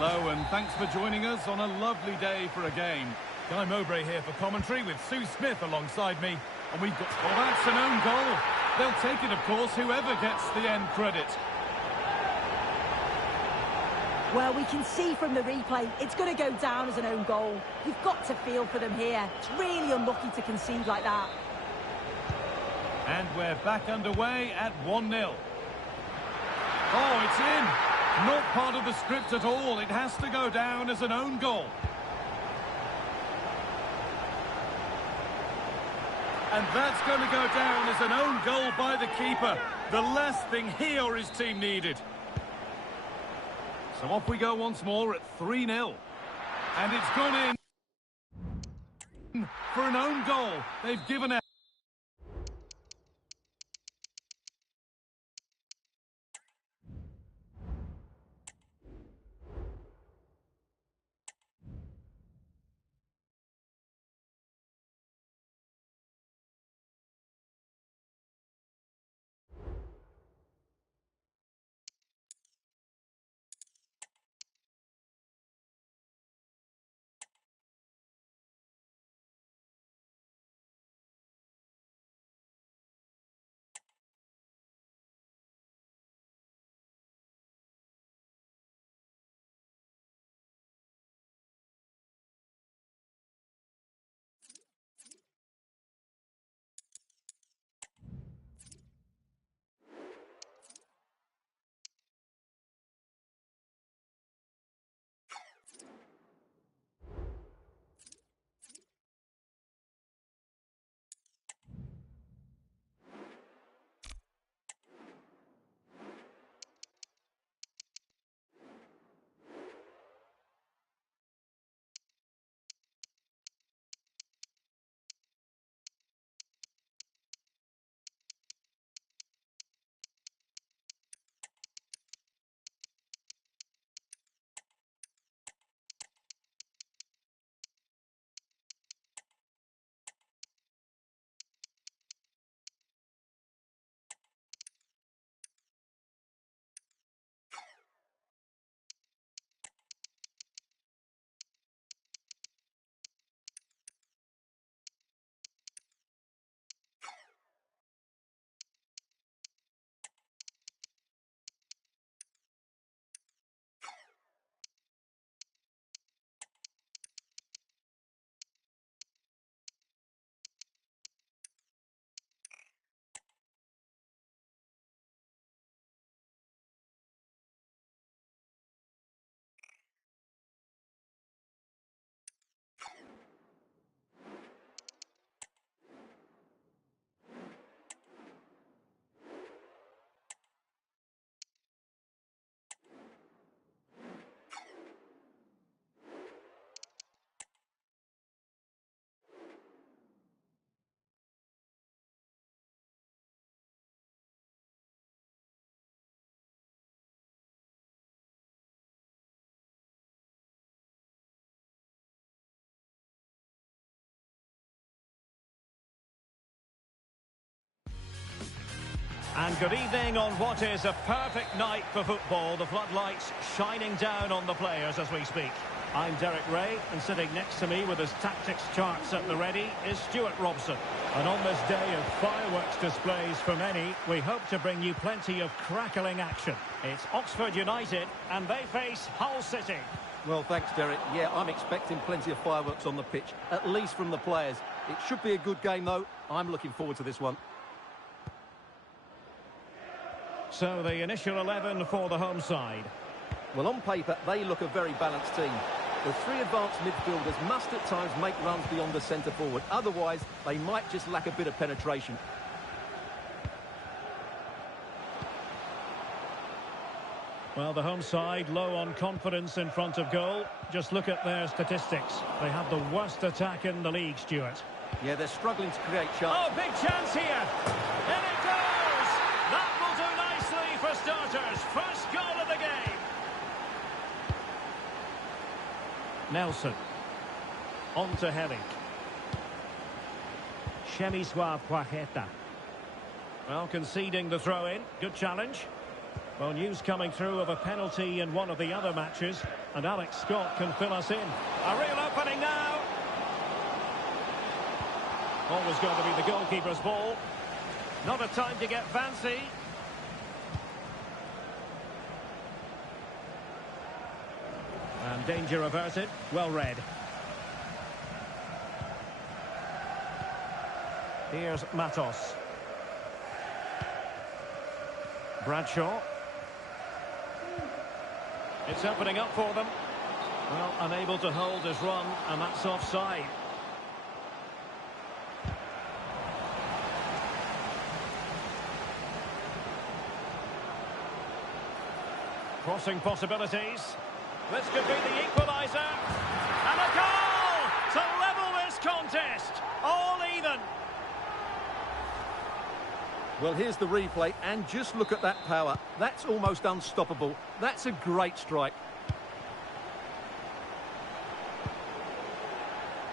Hello and thanks for joining us on a lovely day for a game. Guy Mowbray here for commentary with Sue Smith alongside me. And we've got... Well, that's an own goal. They'll take it, of course, whoever gets the end credit. Well, we can see from the replay, it's going to go down as an own goal. You've got to feel for them here. It's really unlucky to concede like that. And we're back underway at 1-0. Oh, it's in. Not part of the script at all. It has to go down as an own goal. And that's going to go down as an own goal by the keeper. The last thing he or his team needed. So off we go once more at 3-0. And it's gone in for an own goal. They've given out. And good evening on what is a perfect night for football. The floodlights shining down on the players as we speak. I'm Derek Ray, and sitting next to me with his tactics charts at the ready is Stuart Robson. And on this day of fireworks displays for many, we hope to bring you plenty of crackling action. It's Oxford United, and they face Hull City. Well, thanks, Derek. Yeah, I'm expecting plenty of fireworks on the pitch, at least from the players. It should be a good game, though. I'm looking forward to this one. So the initial 11 for the home side. Well, on paper, they look a very balanced team. The three advanced midfielders must at times make runs beyond the centre forward. Otherwise, they might just lack a bit of penetration. Well, the home side low on confidence in front of goal. Just look at their statistics. They have the worst attack in the league, Stuart. Yeah, they're struggling to create chances. Oh, big chance here. In it goes. That will do nicely for starters. First goal of the game. Nelson. On to Helig. Chemiswa Quajeta. Well, conceding the throw-in. Good challenge. Well, news coming through of a penalty in one of the other matches, and Alex Scott can fill us in. A real opening now. Always going to be the goalkeeper's ball. Not a time to get fancy. And danger averted. Well read. Here's Matos. Bradshaw. It's opening up for them. Well, unable to hold his run, and that's offside. Crossing possibilities. This could be the equaliser. And a goal to level this contest. All even. Well, here's the replay, and just look at that power. That's almost unstoppable. That's a great strike.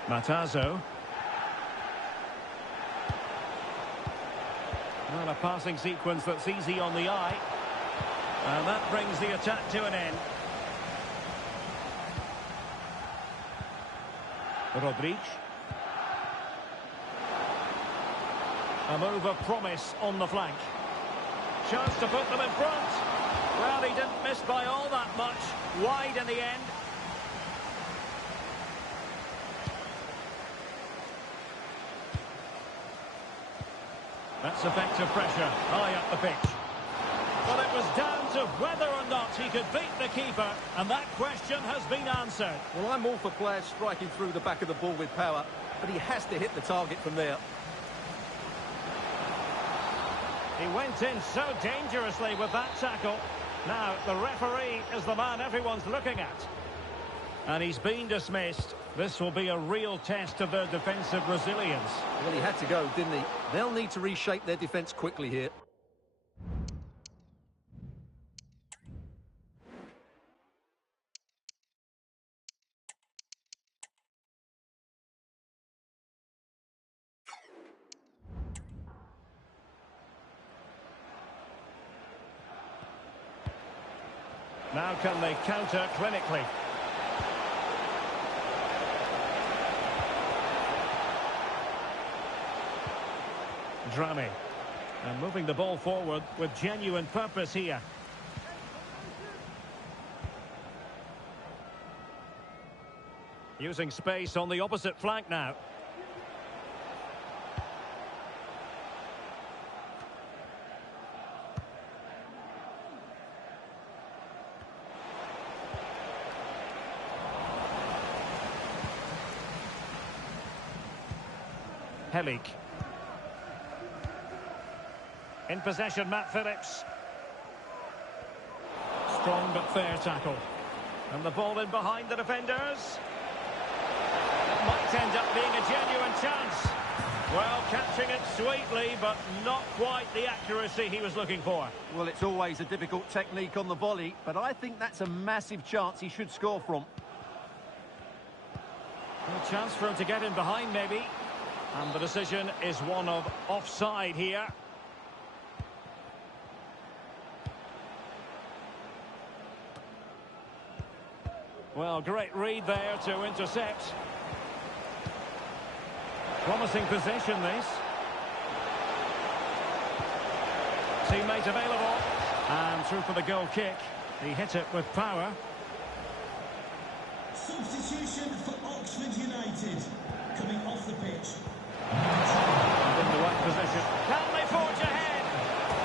Matazo. Well, a passing sequence that's easy on the eye. And that brings the attack to an end. Rodríguez. A move of promise on the flank. Chance to put them in front. Well, he didn't miss by all that much. Wide in the end. That's effective pressure. High up the pitch. Well, it was down to whether or not he could beat the keeper, and that question has been answered. Well, I'm all for players striking through the back of the ball with power, but he has to hit the target from there. He went in so dangerously with that tackle. Now, the referee is the man everyone's looking at. And he's been dismissed. This will be a real test of their defensive resilience. Well, he had to go, didn't he? They'll need to reshape their defence quickly here. Now can they counter clinically? Drami. And moving the ball forward with genuine purpose here. Using space on the opposite flank now. Helik. In possession, Matt Phillips. Strong but fair tackle. And the ball in behind the defenders. It might end up being a genuine chance. Well, catching it sweetly, but not quite the accuracy he was looking for. Well, it's always a difficult technique on the volley, but I think that's a massive chance he should score from. A chance for him to get in behind, maybe. And the decision is one of offside here. Well, great read there to intercept. Promising position, this. Teammate available. And through for the goal kick. He hit it with power. Substitution for Oxford United. Coming off the pitch. In the right position. Can they forge ahead?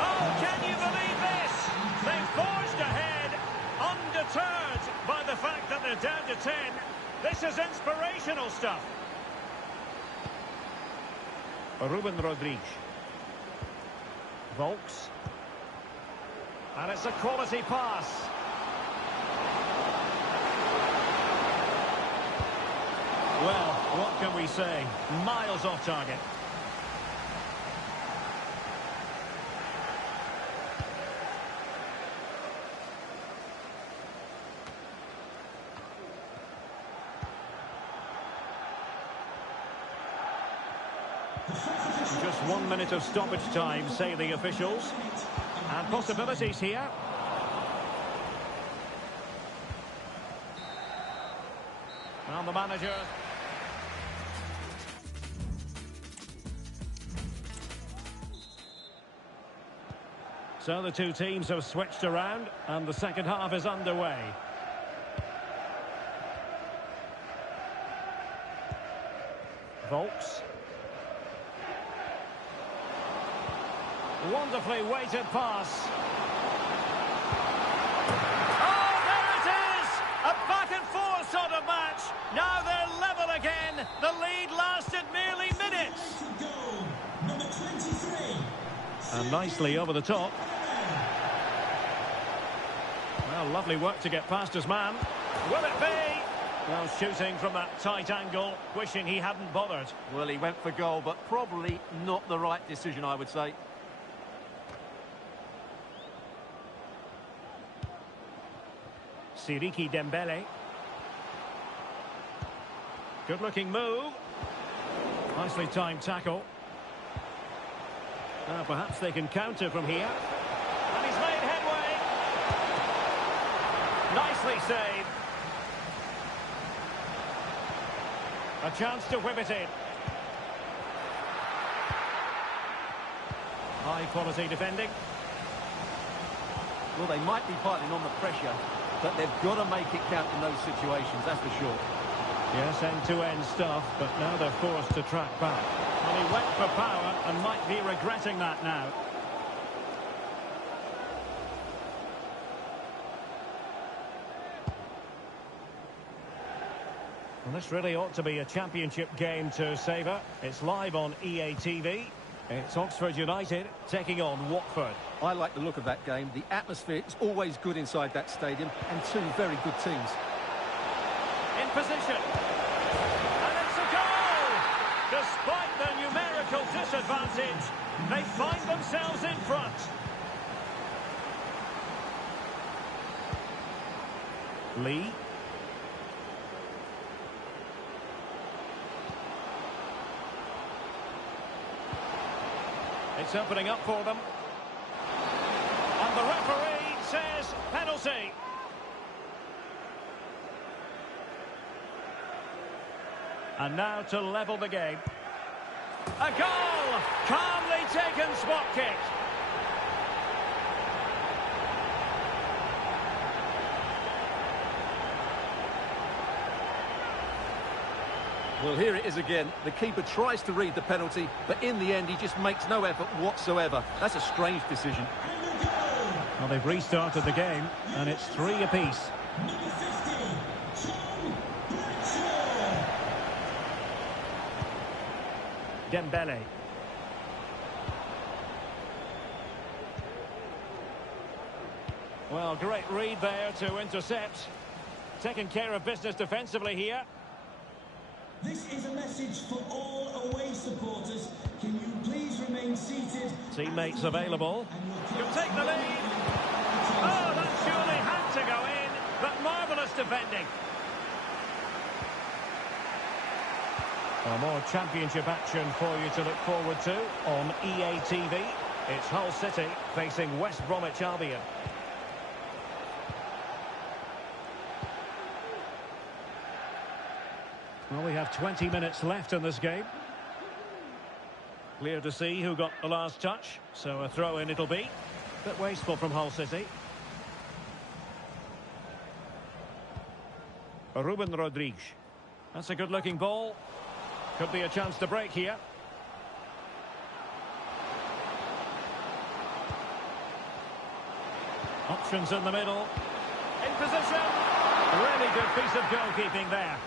Oh, can you believe this? They've forged ahead, undeterred by the fact that they're down to 10. This is inspirational stuff. Ruben Rodríguez. Volks. And it's a quality pass. Well, what can we say? Miles off target. Just 1 minute of stoppage time, say the officials. And possibilities here. And the manager. So the two teams have switched around and the second half is underway. Volks. Wonderfully weighted pass. Oh, there it is! A back and forth sort of match. Now they're level again. The lead lasted merely minutes. Goal, number 23. And nicely over the top. Well, lovely work to get past his man. Will it be? Well, shooting from that tight angle, wishing he hadn't bothered. Well, he went for goal, but probably not the right decision, I would say. Siriki Dembele. Good-looking move. Nicely timed tackle. Perhaps they can counter from here. And he's made headway. Nicely saved. A chance to whip it in. High-quality defending. Well, they might be piling on the pressure, but they've got to make it count in those situations, that's for sure. Yes, end-to-end stuff, but now they're forced to track back. Well, he went for power and might be regretting that now. Well, this really ought to be a championship game to savour. It's live on EA TV. It's Oxford United taking on Watford. I like the look of that game. The atmosphere is always good inside that stadium, and two very good teams. In position. And it's a goal! Despite the numerical disadvantage, they find themselves in front. Lee. It's opening up for them. And the referee says penalty. And now to level the game. A goal! Calmly taken spot kick. Well, here it is again. The keeper tries to read the penalty, but in the end, he just makes no effort whatsoever. That's a strange decision. Well, they've restarted the game, and it's 3 apiece. Number 50, Tom Bradshaw. Dembele. Well, great read there to intercept. Taking care of business defensively here. This is a message for all away supporters. Can you please remain seated? Teammates available. Can take the lead. Oh, that surely had to go in, but marvellous defending. Well, more championship action for you to look forward to on EA TV. It's Hull City facing West Bromwich Albion. Well, we have 20 minutes left in this game. Clear to see who got the last touch, so a throw-in it'll be. Bit wasteful from Hull City. Ruben Rodriguez. That's a good-looking ball. Could be a chance to break here. Options in the middle. In position. Really good piece of goalkeeping there.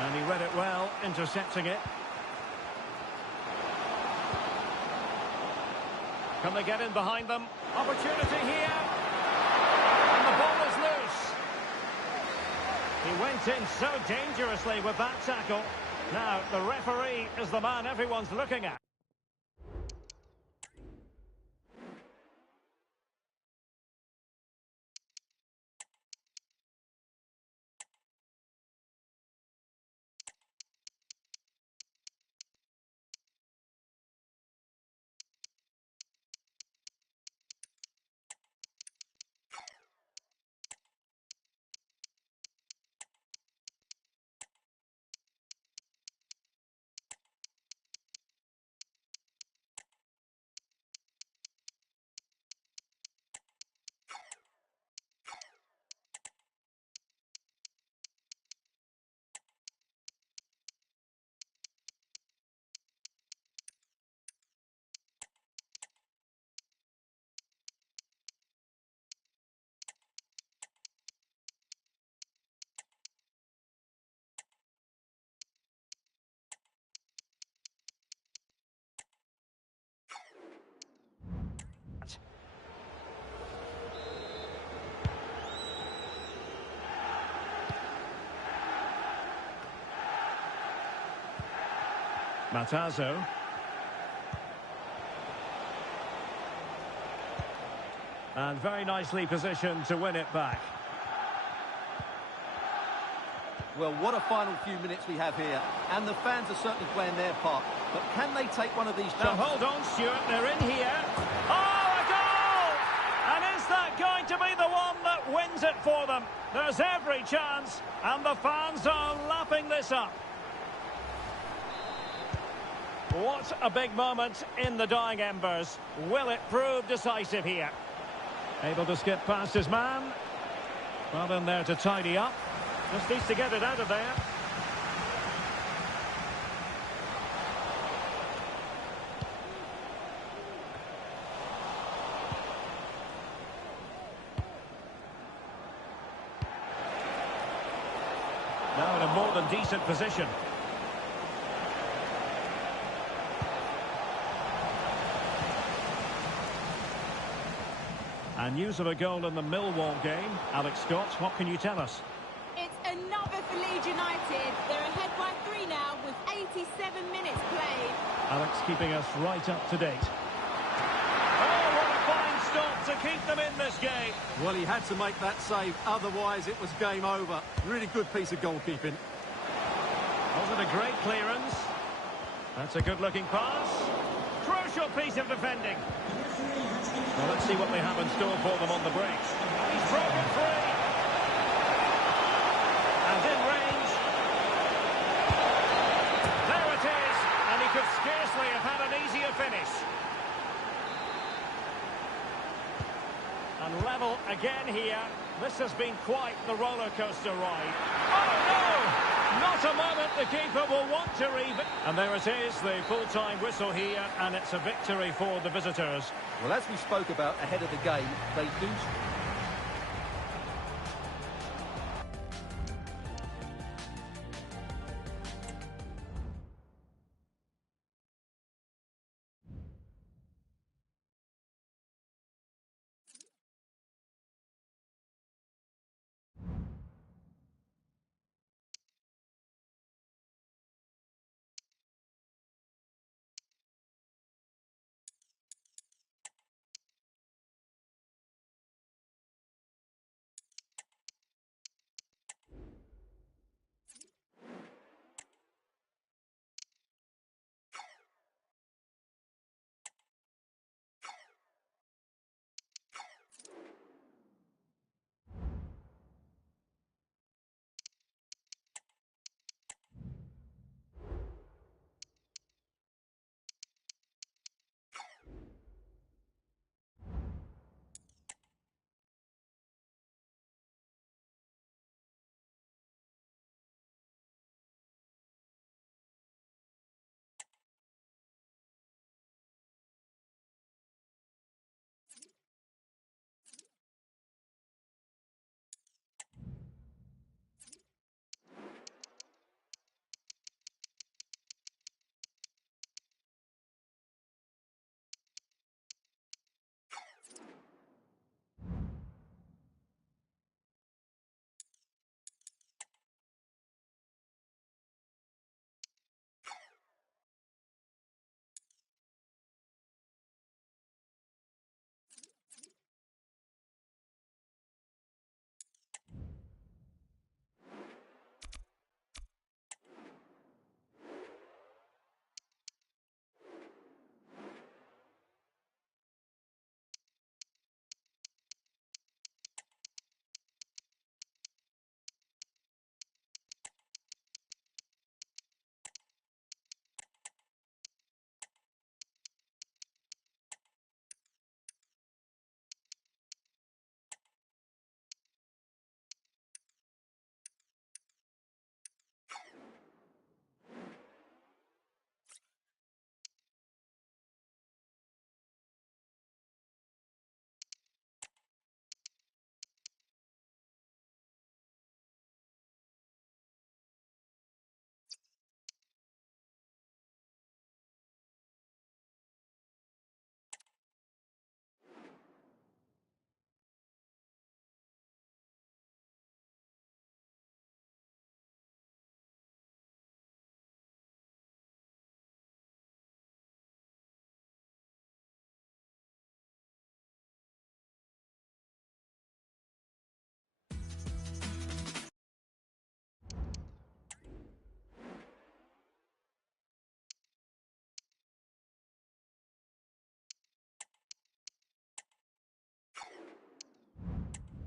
And he read it well, intercepting it. Can they get in behind them? Opportunity here. And the ball is loose. He went in so dangerously with that tackle. Now, the referee is the man everyone's looking at. Matazo. And very nicely positioned to win it back. Well, what a final few minutes we have here. And the fans are certainly playing their part. But can they take one of these Now jumps? hold on, Stuart, they're in here. Oh, a goal! And is that going to be the one that wins it for them? There's every chance, and the fans are lapping this up. What a big moment in the dying embers. Will it prove decisive here? Able to skip past his man. Well, in there to tidy up. Just needs to get it out of there. Now in a more than decent position. And news of a goal in the Millwall game. Alex Scott, what can you tell us? It's another for Leeds United. They're ahead by 3 now with 87 minutes played. Alex keeping us right up to date. Oh, what a fine stop to keep them in this game. Well, he had to make that save, otherwise it was game over. Really good piece of goalkeeping. Wasn't a great clearance. That's a good-looking pass. Crucial piece of defending. Well, let's see what they have in store for them on the break. And he's broken free. And in range. There it is. And he could scarcely have had an easier finish. And level again here. This has been quite the roller coaster ride. Oh, no! Not a moment the keeper will want to read. And there it is, the full-time whistle here, and it's a victory for the visitors. Well, as we spoke about ahead of the game, they do...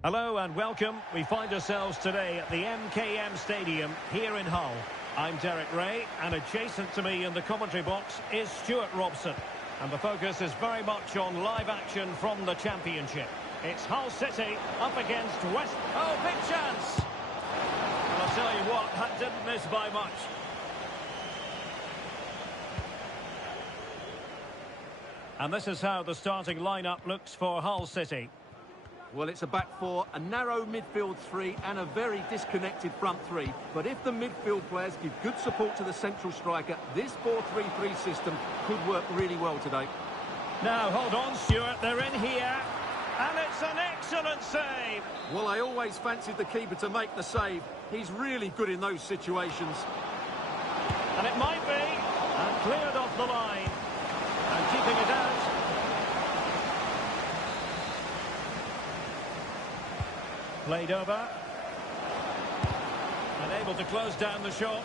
Hello and welcome. We find ourselves today at the MKM Stadium here in Hull. I'm Derek Ray, and adjacent to me in the commentary box is Stuart Robson. And the focus is very much on live action from the Championship. It's Hull City up against West... Oh, big chance! And I'll tell you what, that didn't miss by much. And this is how the starting lineup looks for Hull City. Well, it's a back four, a narrow midfield three and a very disconnected front three. But if the midfield players give good support to the central striker, this 4-3-3 system could work really well today. Now, hold on, Stuart, they're in here. And it's an excellent save. Well, I always fancied the keeper to make the save. He's really good in those situations. And it might be. And cleared off the line. And keeping it out. Played over. And able to close down the shot.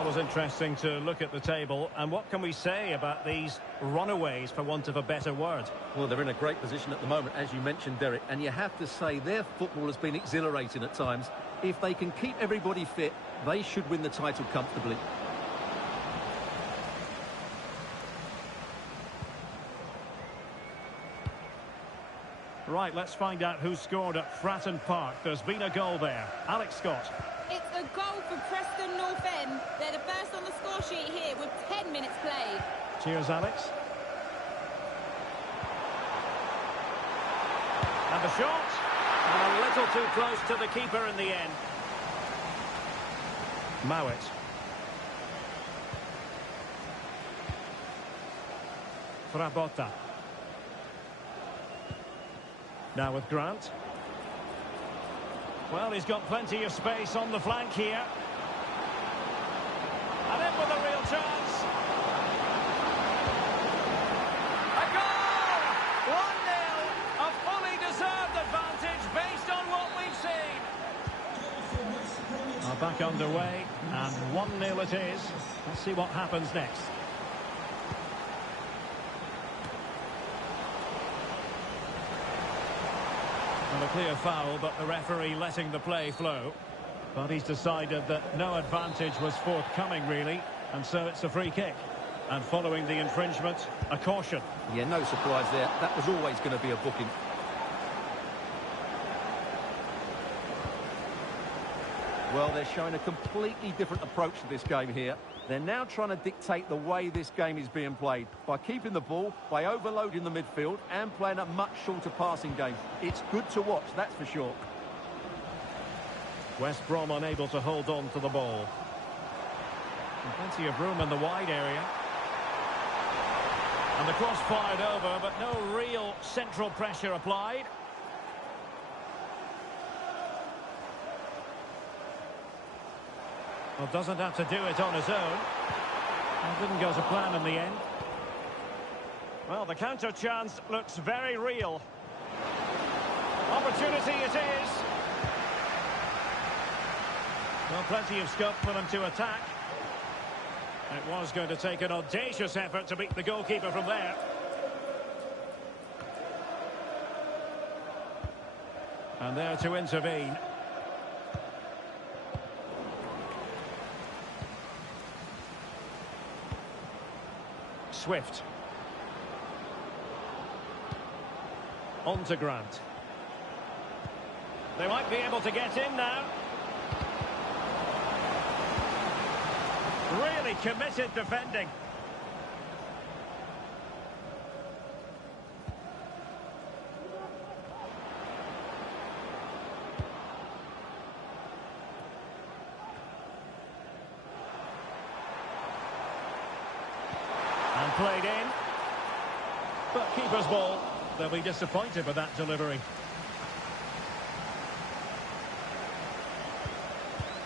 It was interesting to look at the table. And what can we say about these runaways, for want of a better word? Well, they're in a great position at the moment, as you mentioned, Derek. And you have to say their football has been exhilarating at times. If they can keep everybody fit, they should win the title comfortably. Right, let's find out who scored at Fratton Park. There's been a goal there. Alex Scott. It's a goal for Preston North End. They're the first on the score sheet here with 10 minutes played. Cheers, Alex. And the shot. And a little too close to the keeper in the end. Mowat. Frabotta. Now with Grant. Well, he's got plenty of space on the flank here. And in with a real chance. A goal! 1-0. A fully deserved advantage based on what we've seen. Are back underway, and 1-0 it is. Let's see what happens next. And a clear foul, but the referee letting the play flow. But he's decided that no advantage was forthcoming, really, and so it's a free kick. And following the infringement, a caution. Yeah, no surprise there. That was always going to be a booking. Well, they're showing a completely different approach to this game here. They're now trying to dictate the way this game is being played by keeping the ball, by overloading the midfield and playing a much shorter passing game. It's good to watch, that's for sure. West Brom unable to hold on to the ball. And plenty of room in the wide area. And the cross fired over, but no real central pressure applied. Well, doesn't have to do it on his own. And didn't go to plan in the end. Well, the counter chance looks very real. Opportunity it is. Well, plenty of scope for them to attack. It was going to take an audacious effort to beat the goalkeeper from there. And there to intervene. Swift. On to Grant. They might be able to get in now. Really committed defending. And played in. But keeper's ball. They'll be disappointed with that delivery.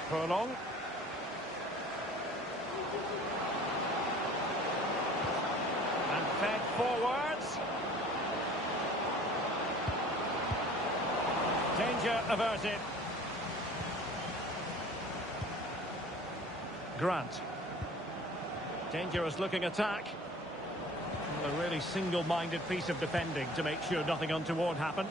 Furlong. And fed forwards. Danger averted. Grant. Dangerous looking attack. A really single-minded piece of defending to make sure nothing untoward happened.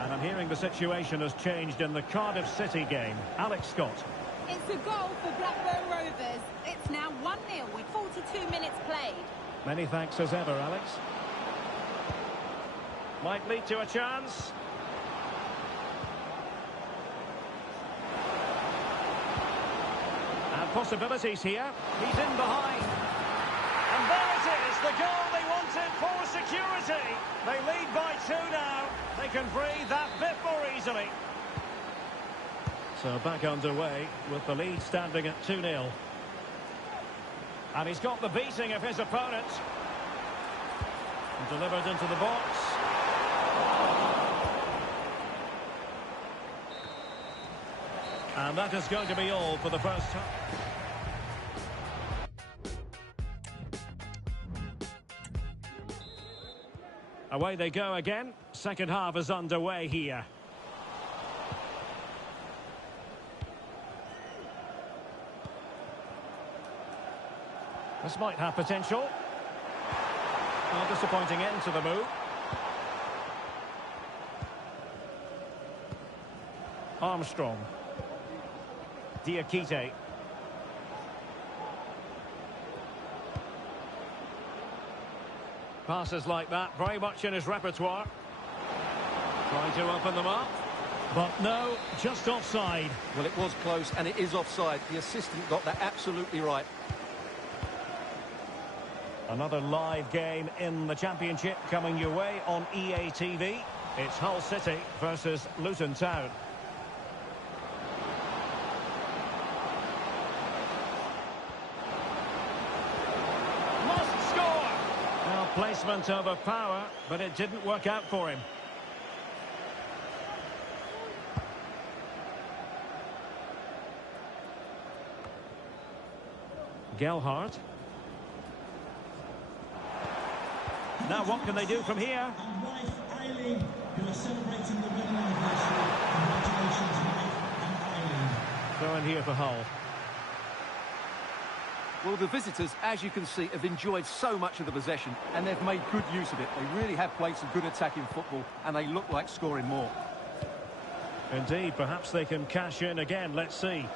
And I'm hearing the situation has changed in the Cardiff City game. Alex Scott. It's a goal for Blackburn Rovers. It's now 1-0 with 42 minutes played. Many thanks as ever, Alex. Might lead to a chance. And possibilities here. He's in behind. And there it is, the goal they wanted for security. They lead by 2 now. They can breathe that bit more easily. So back underway with the lead standing at 2-0. And he's got the beating of his opponent. And delivered into the box. And that is going to be all for the first time. Away they go again. Second half is underway here. This might have potential. Well, disappointing end to the move. Armstrong. Diakite. Passes like that, very much in his repertoire. Trying to open them up. But no, just offside. Well, it was close, and it is offside. The assistant got that absolutely right. Another live game in the Championship coming your way on EA TV. It's Hull City versus Luton Town. Must score! Well, placement over power, but it didn't work out for him. Gelhardt. Now what can they do from here? And wife Eileen, who are celebrating the wedding anniversary. Congratulations, wife and Eileen. Throw in here for Hull. Well, the visitors, as you can see, have enjoyed so much of the possession, and they've made good use of it. They really have played some good attacking football, and they look like scoring more. Indeed, perhaps they can cash in again. Let's see.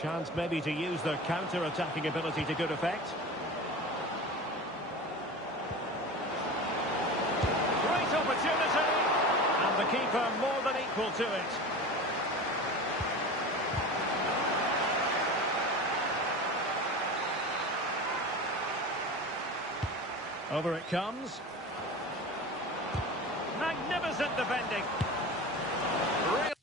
Chance maybe to use their counter-attacking ability to good effect. Great opportunity! And the keeper more than equal to it. Over it comes. Magnificent defending. Real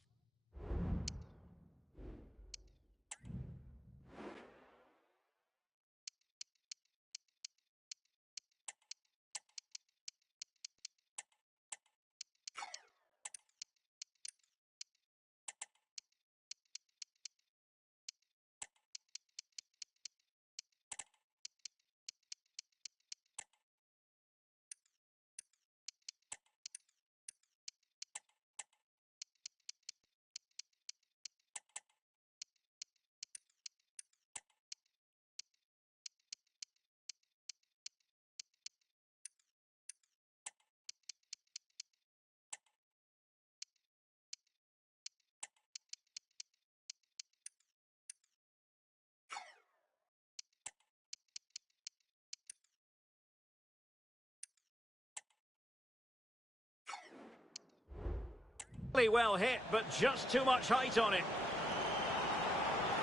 well hit, but just too much height on it.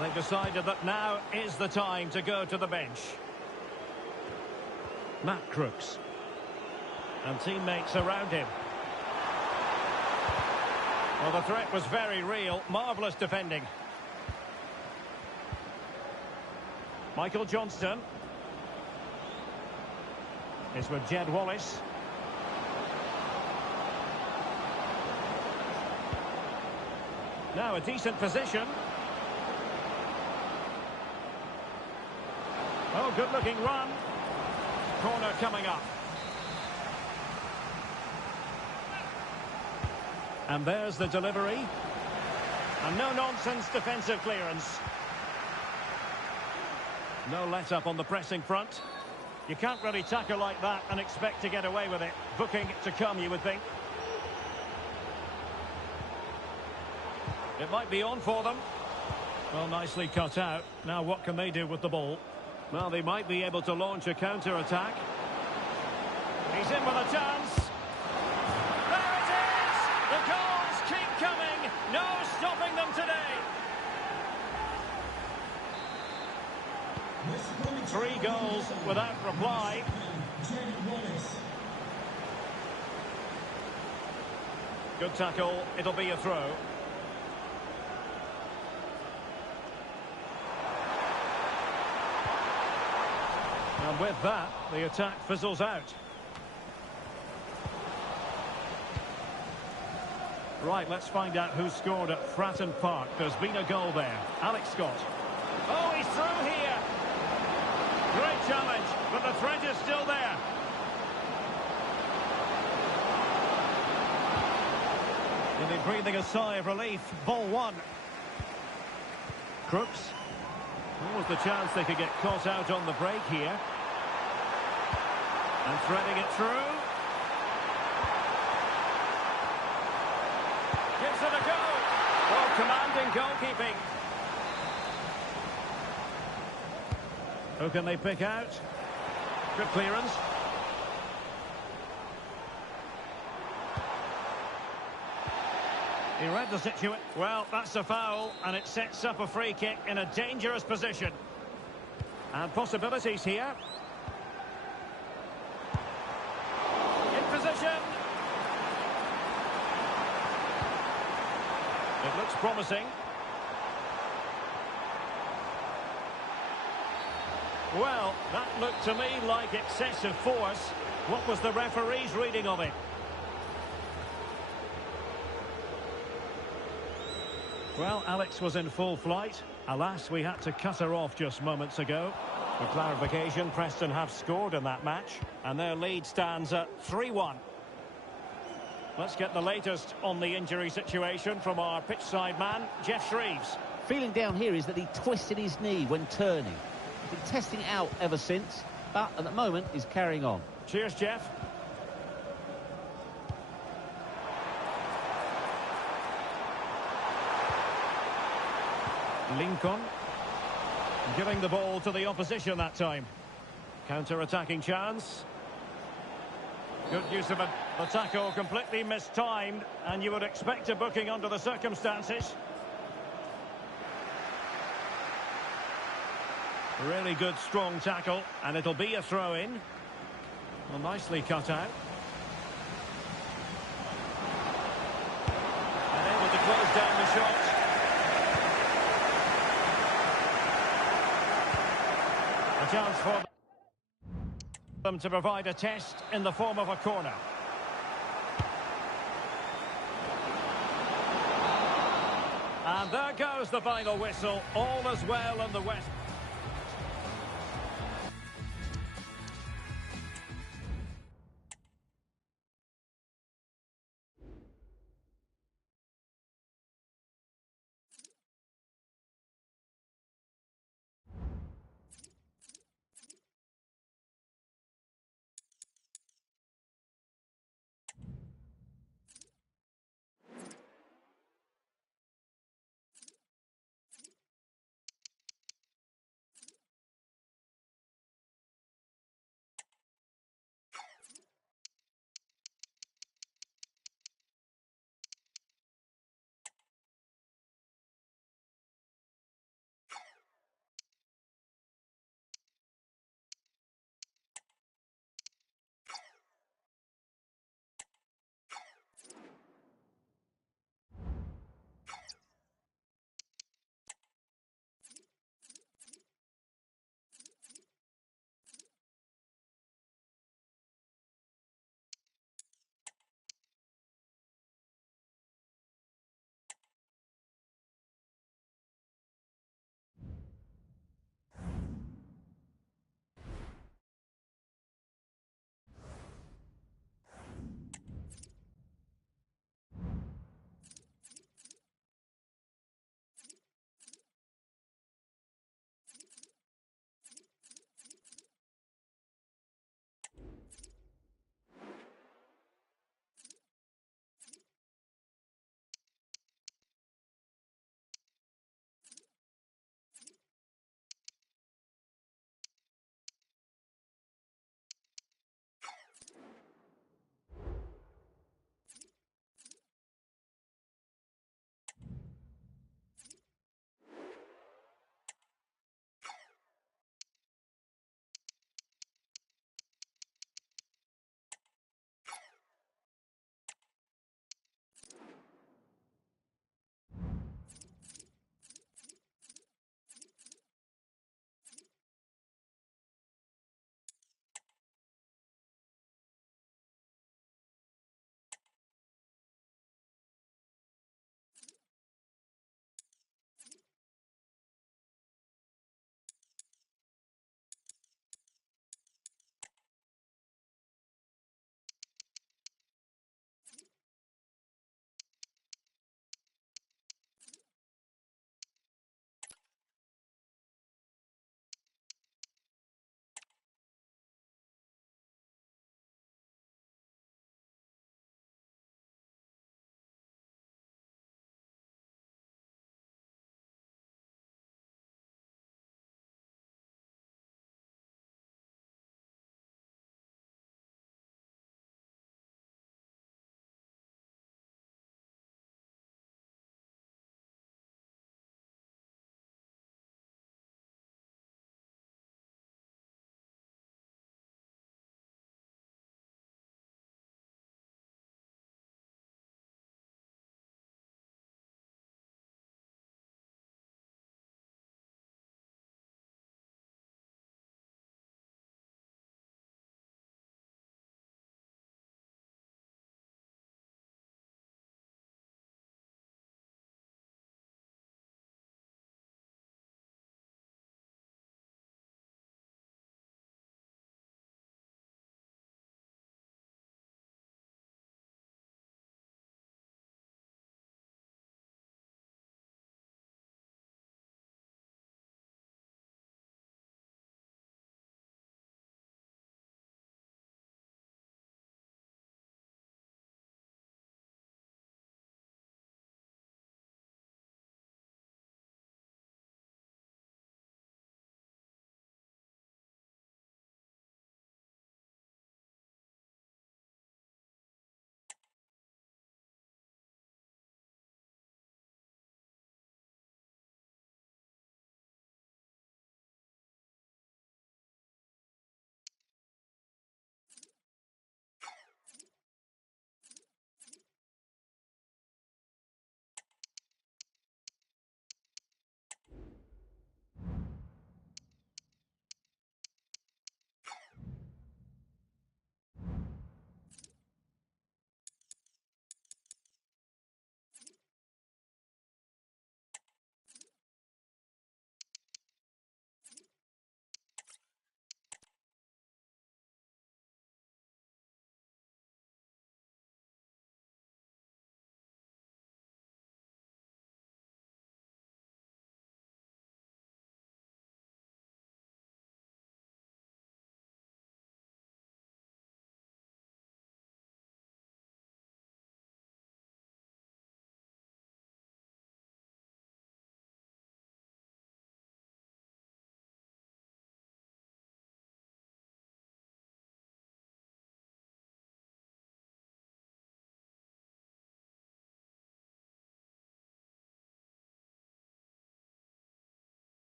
They've decided that now is the time to go to the bench. Matt Crooks. And teammates around him. Well, the threat was very real. Marvellous defending. Michael Johnston. Is with Jed Wallace. Now a decent position. Oh, good-looking run. Corner coming up. And there's the delivery. And no-nonsense defensive clearance. No let-up on the pressing front. You can't really tackle like that and expect to get away with it. Booking to come, you would think. It might be on for them. Well, nicely cut out. Now what can they do with the ball? Well, they might be able to launch a counter-attack. He's in with a chance. There it is! The goals keep coming. No stopping them today. 3 goals without reply. Good tackle. It'll be a throw. And with that, the attack fizzles out. Right, let's find out who scored at Fratton Park. There's been a goal there. Alex Scott. Oh, he's through here. Great challenge, but the threat is still there. They'll be breathing a sigh of relief. Ball 1. Crooks. What was the chance they could get caught out on the break here? And threading it through. Gives it a go. Oh, commanding goalkeeping. Who can they pick out? Good clearance. He read the situation. Well, that's a foul, and it sets up a free kick in a dangerous position. And possibilities here. In position. It looks promising. Well, that looked to me like excessive force. What was the referee's reading of it? Well, Alex was in full flight. Alas, we had to cut her off just moments ago. For clarification, Preston have scored in that match, and their lead stands at 3-1. Let's get the latest on the injury situation from our pitchside man, Jeff Shreves. Feeling down here is that he twisted his knee when turning. He's been testing it out ever since, but at the moment he's carrying on. Cheers, Jeff. Lincoln giving the ball to the opposition that time. Counter-attacking chance. Good use of it. The tackle completely mistimed, and you would expect a booking under the circumstances. Really good, strong tackle, and it'll be a throw-in. Well, nicely cut out. And able to close down the shot. A chance for them to provide a test in the form of a corner. And there goes the final whistle. All is well in the West.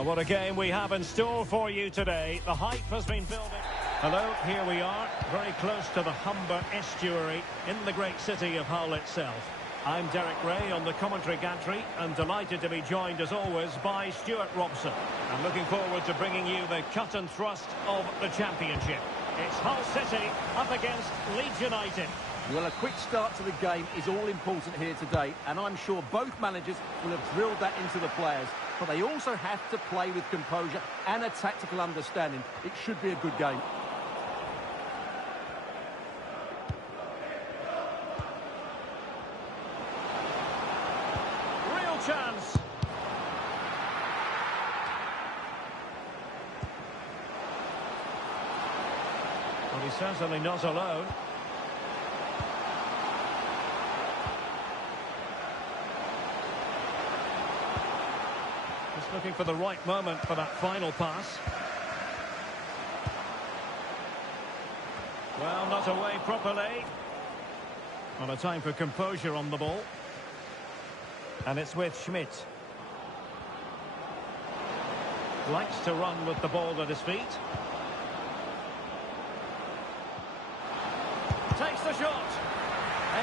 Well, what a game we have in store for you today. The hype has been building. Hello, here we are, very close to the Humber estuary in the great city of Hull itself. I'm Derek Ray on the commentary gantry and delighted to be joined as always by Stuart Robson. I'm looking forward to bringing you the cut and thrust of the championship. It's Hull City up against Leeds United. Well, a quick start to the game is all important here today, and I'm sure both managers will have drilled that into the players. But they also have to play with composure and a tactical understanding. It should be a good game. Real chance. Well, he's certainly not alone. Just looking for the right moment for that final pass. Well, not away properly. Not a time for composure on the ball. And it's with Schmidt. Likes to run with the ball at his feet. Takes the shot.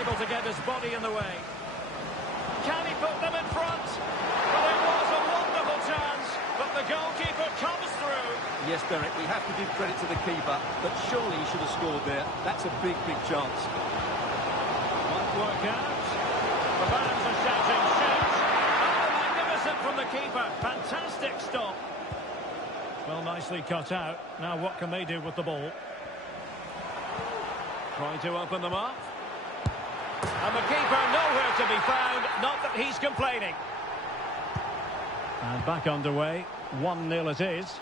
Able to get his body in the way. Can he put them in front? Well, it was a wonderful chance, but the goalkeeper comes through. Yes, Derek, we have to give credit to the keeper, but surely he should have scored there. That's a big, big chance. Might work out. The fans are shouting, shoot! Oh, magnificent from the keeper. Fantastic stop. Well, nicely cut out. Now what can they do with the ball? Trying to open them up. And the keeper nowhere to be found. Not that he's complaining. And back underway. 1-0 it is.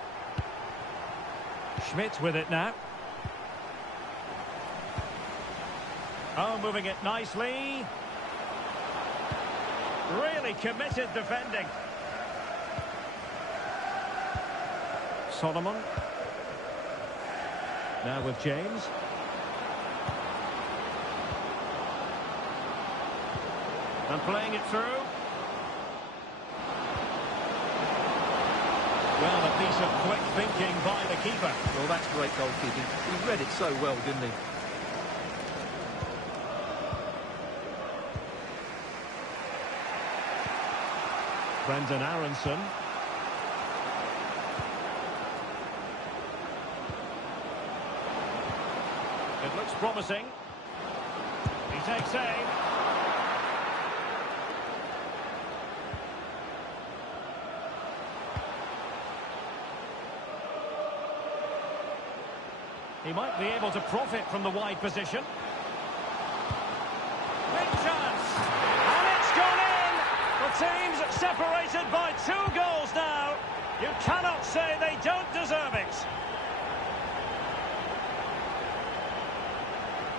Schmidt with it now. Oh, moving it nicely. Really committed defending. Solomon. Now with James. And playing it through. Well, a piece of quick thinking by the keeper. Well, that's great goalkeeping. He read it so well, didn't he? Brendan Aronson. It looks promising. He takes aim. He might be able to profit from the wide position. Big chance. And it's gone in. The team's separated by 2 goals now. You cannot say they don't deserve it.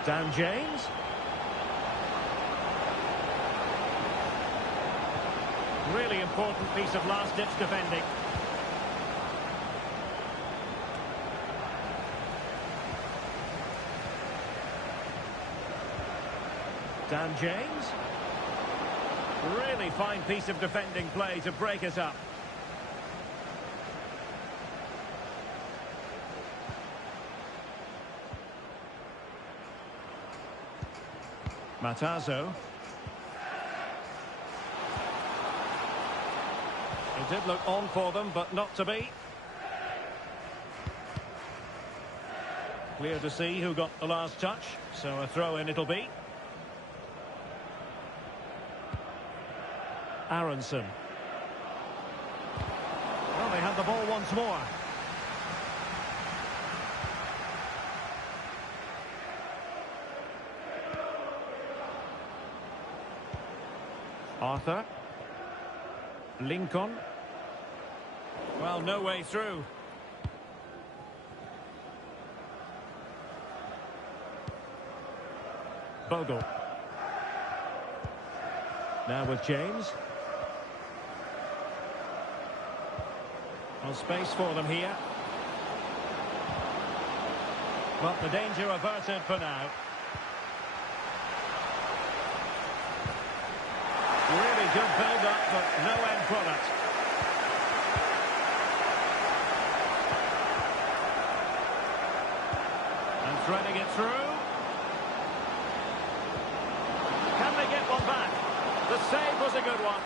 Dan James. Really important piece of last-ditch defending. Dan James. Really fine piece of defending play to break it up. Matazo. It did look on for them, but not to be. Clear to see who got the last touch, so a throw-in it'll be. Aronson. Well, they have the ball once more. Arthur. Lincoln. Well, no way through. Bogle. Now with James. Well, space for them here. But the danger averted for now. Really good build-up, but no end product. Threading it through. Can they get one back? The save was a good one.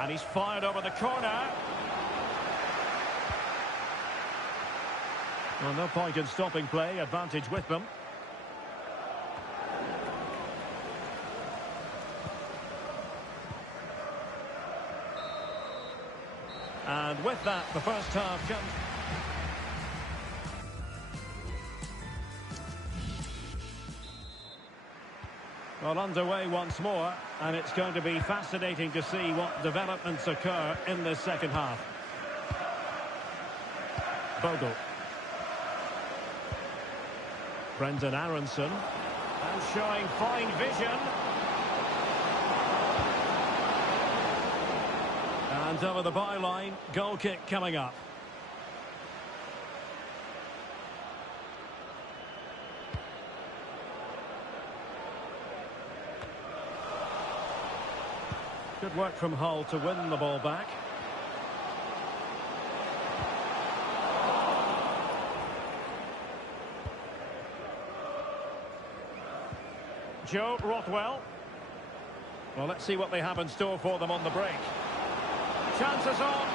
And he's fired over the corner. Well, no point in stopping play. Advantage with them. And with that, the first half comes. Well, underway once more, and it's going to be fascinating to see what developments occur in this second half. Bogle. Brendan Aronson. And showing fine vision. And over the byline, goal kick coming up. Good work from Hull to win the ball back. Joe Rothwell. Well, let's see what they have in store for them on the break. Chances on.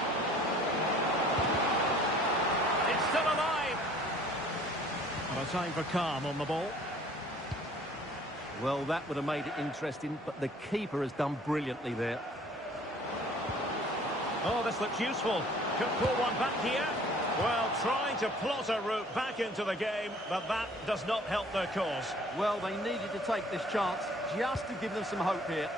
It's still alive. And a time for calm on the ball. Well, that would have made it interesting, but the keeper has done brilliantly there. Oh, this looks useful. Could pull one back here. Well, trying to plot a route back into the game, but that does not help their cause. Well, they needed to take this chance just to give them some hope here.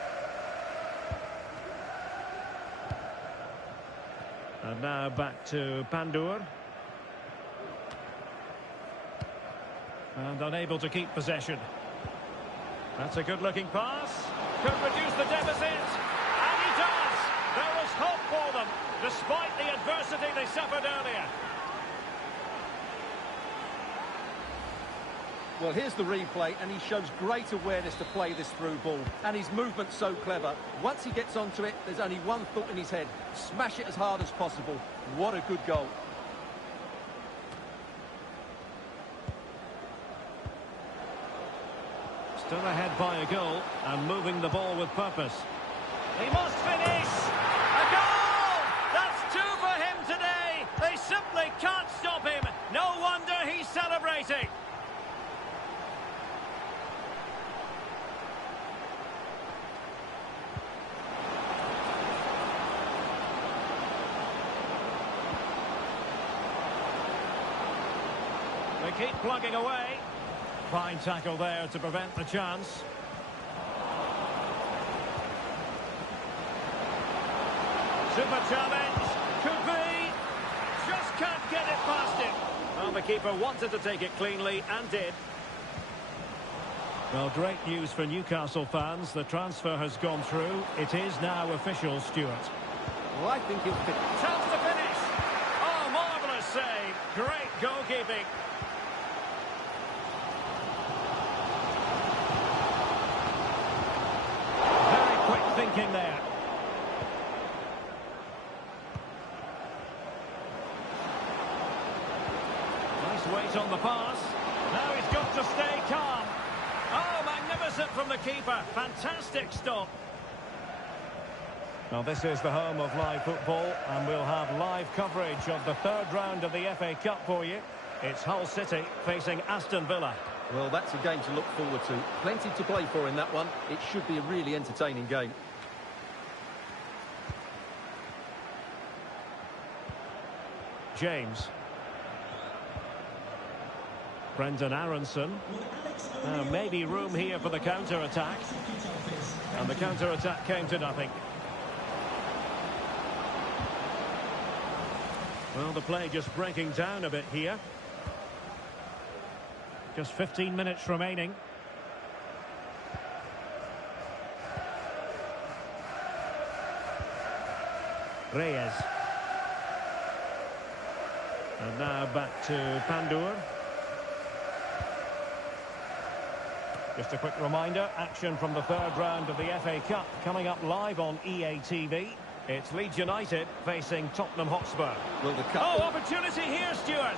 And now back to Pandur. And unable to keep possession. That's a good-looking pass. Could reduce the deficit. And he does. There was hope for them, despite the adversity they suffered earlier. Well, here's the replay, and he shows great awareness to play this through ball. And his movement's so clever. Once he gets onto it, there's only one thought in his head. Smash it as hard as possible. What a good goal. Still ahead by a goal and moving the ball with purpose. He must finish! exciting. They keep plugging away. Fine tackle there to prevent the chance. Super challenge. Could be. Just can't get it past him. Well, the keeper wanted to take it cleanly and did. Well, great news for Newcastle fans. The transfer has gone through. It is now official, Stuart. Well, I think he'll fit. Chance to finish. Oh, marvellous save. Great goalkeeping. Very quick thinking there. Nice weight on the pass. Now he's got to stay calm. Oh, magnificent from the keeper. Fantastic stop. Now, this is the home of live football, and we'll have live coverage of the third round of the FA Cup for you. It's Hull City facing Aston Villa. Well, that's a game to look forward to. Plenty to play for in that one. It should be a really entertaining game. James. Brendan Aronson. Now, maybe room here for the counter-attack. And the counter-attack came to nothing. Well, the play just breaking down a bit here. Just 15 minutes remaining. Reyes. And now back to Pandur. Just a quick reminder, action from the third round of the FA Cup coming up live on EA TV. It's Leeds United facing Tottenham Hotspur. Well, the cup. Oh, opportunity here, Stuart.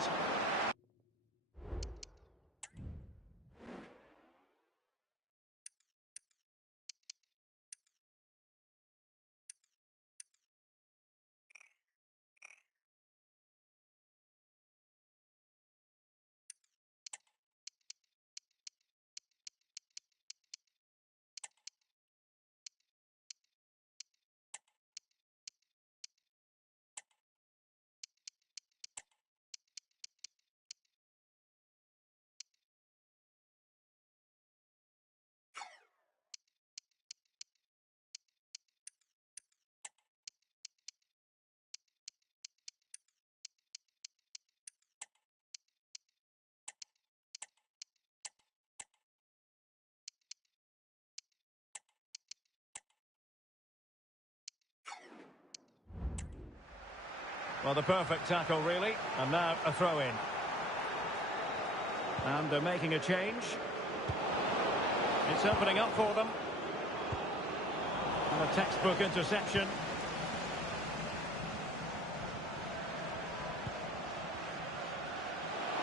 Well, the perfect tackle, really. And now a throw-in. And they're making a change. It's opening up for them. And a textbook interception.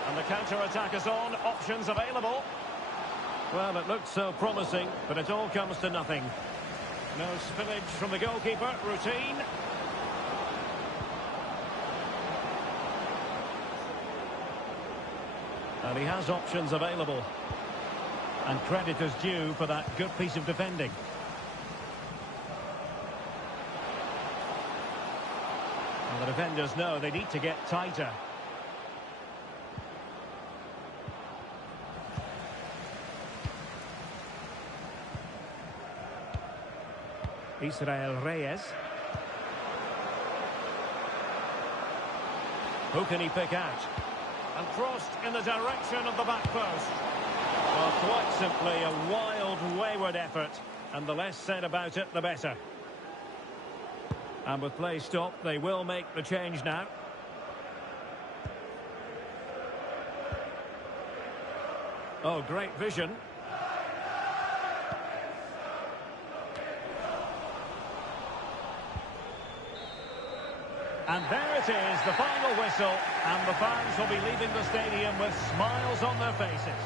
And the counter-attack is on. Options available. Well, it looked so promising, but it all comes to nothing. No spillage from the goalkeeper. Routine. And he has options available. And credit is due for that good piece of defending. And the defenders know they need to get tighter. Israel Reyes. Who can he pick out? And crossed in the direction of the back post. Well, quite simply a wild, wayward effort. And the less said about it, the better. And with play stopped, they will make the change now. Oh, great vision. And there it is, the final whistle, and the fans will be leaving the stadium with smiles on their faces.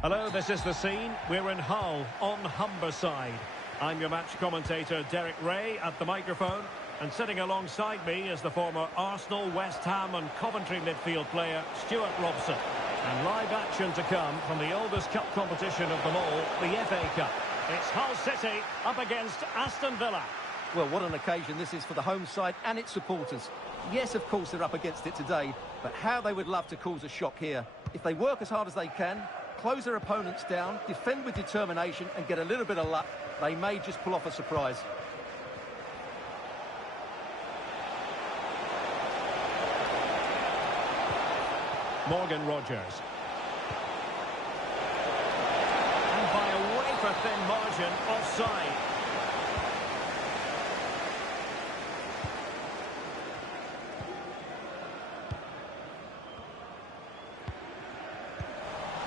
Hello, this is the scene. We're in Hull, on Humberside. I'm your match commentator, Derek Ray, at the microphone. And sitting alongside me is the former Arsenal, West Ham and Coventry midfield player, Stuart Robson. And live action to come from the oldest cup competition of them all, the FA Cup. It's Hull City up against Aston Villa. Well, what an occasion this is for the home side and its supporters. Yes, of course, they're up against it today, but how they would love to cause a shock here. If they work as hard as they can, close their opponents down, defend with determination and get a little bit of luck, they may just pull off a surprise. Morgan Rogers. And by a wafer-thin margin, offside.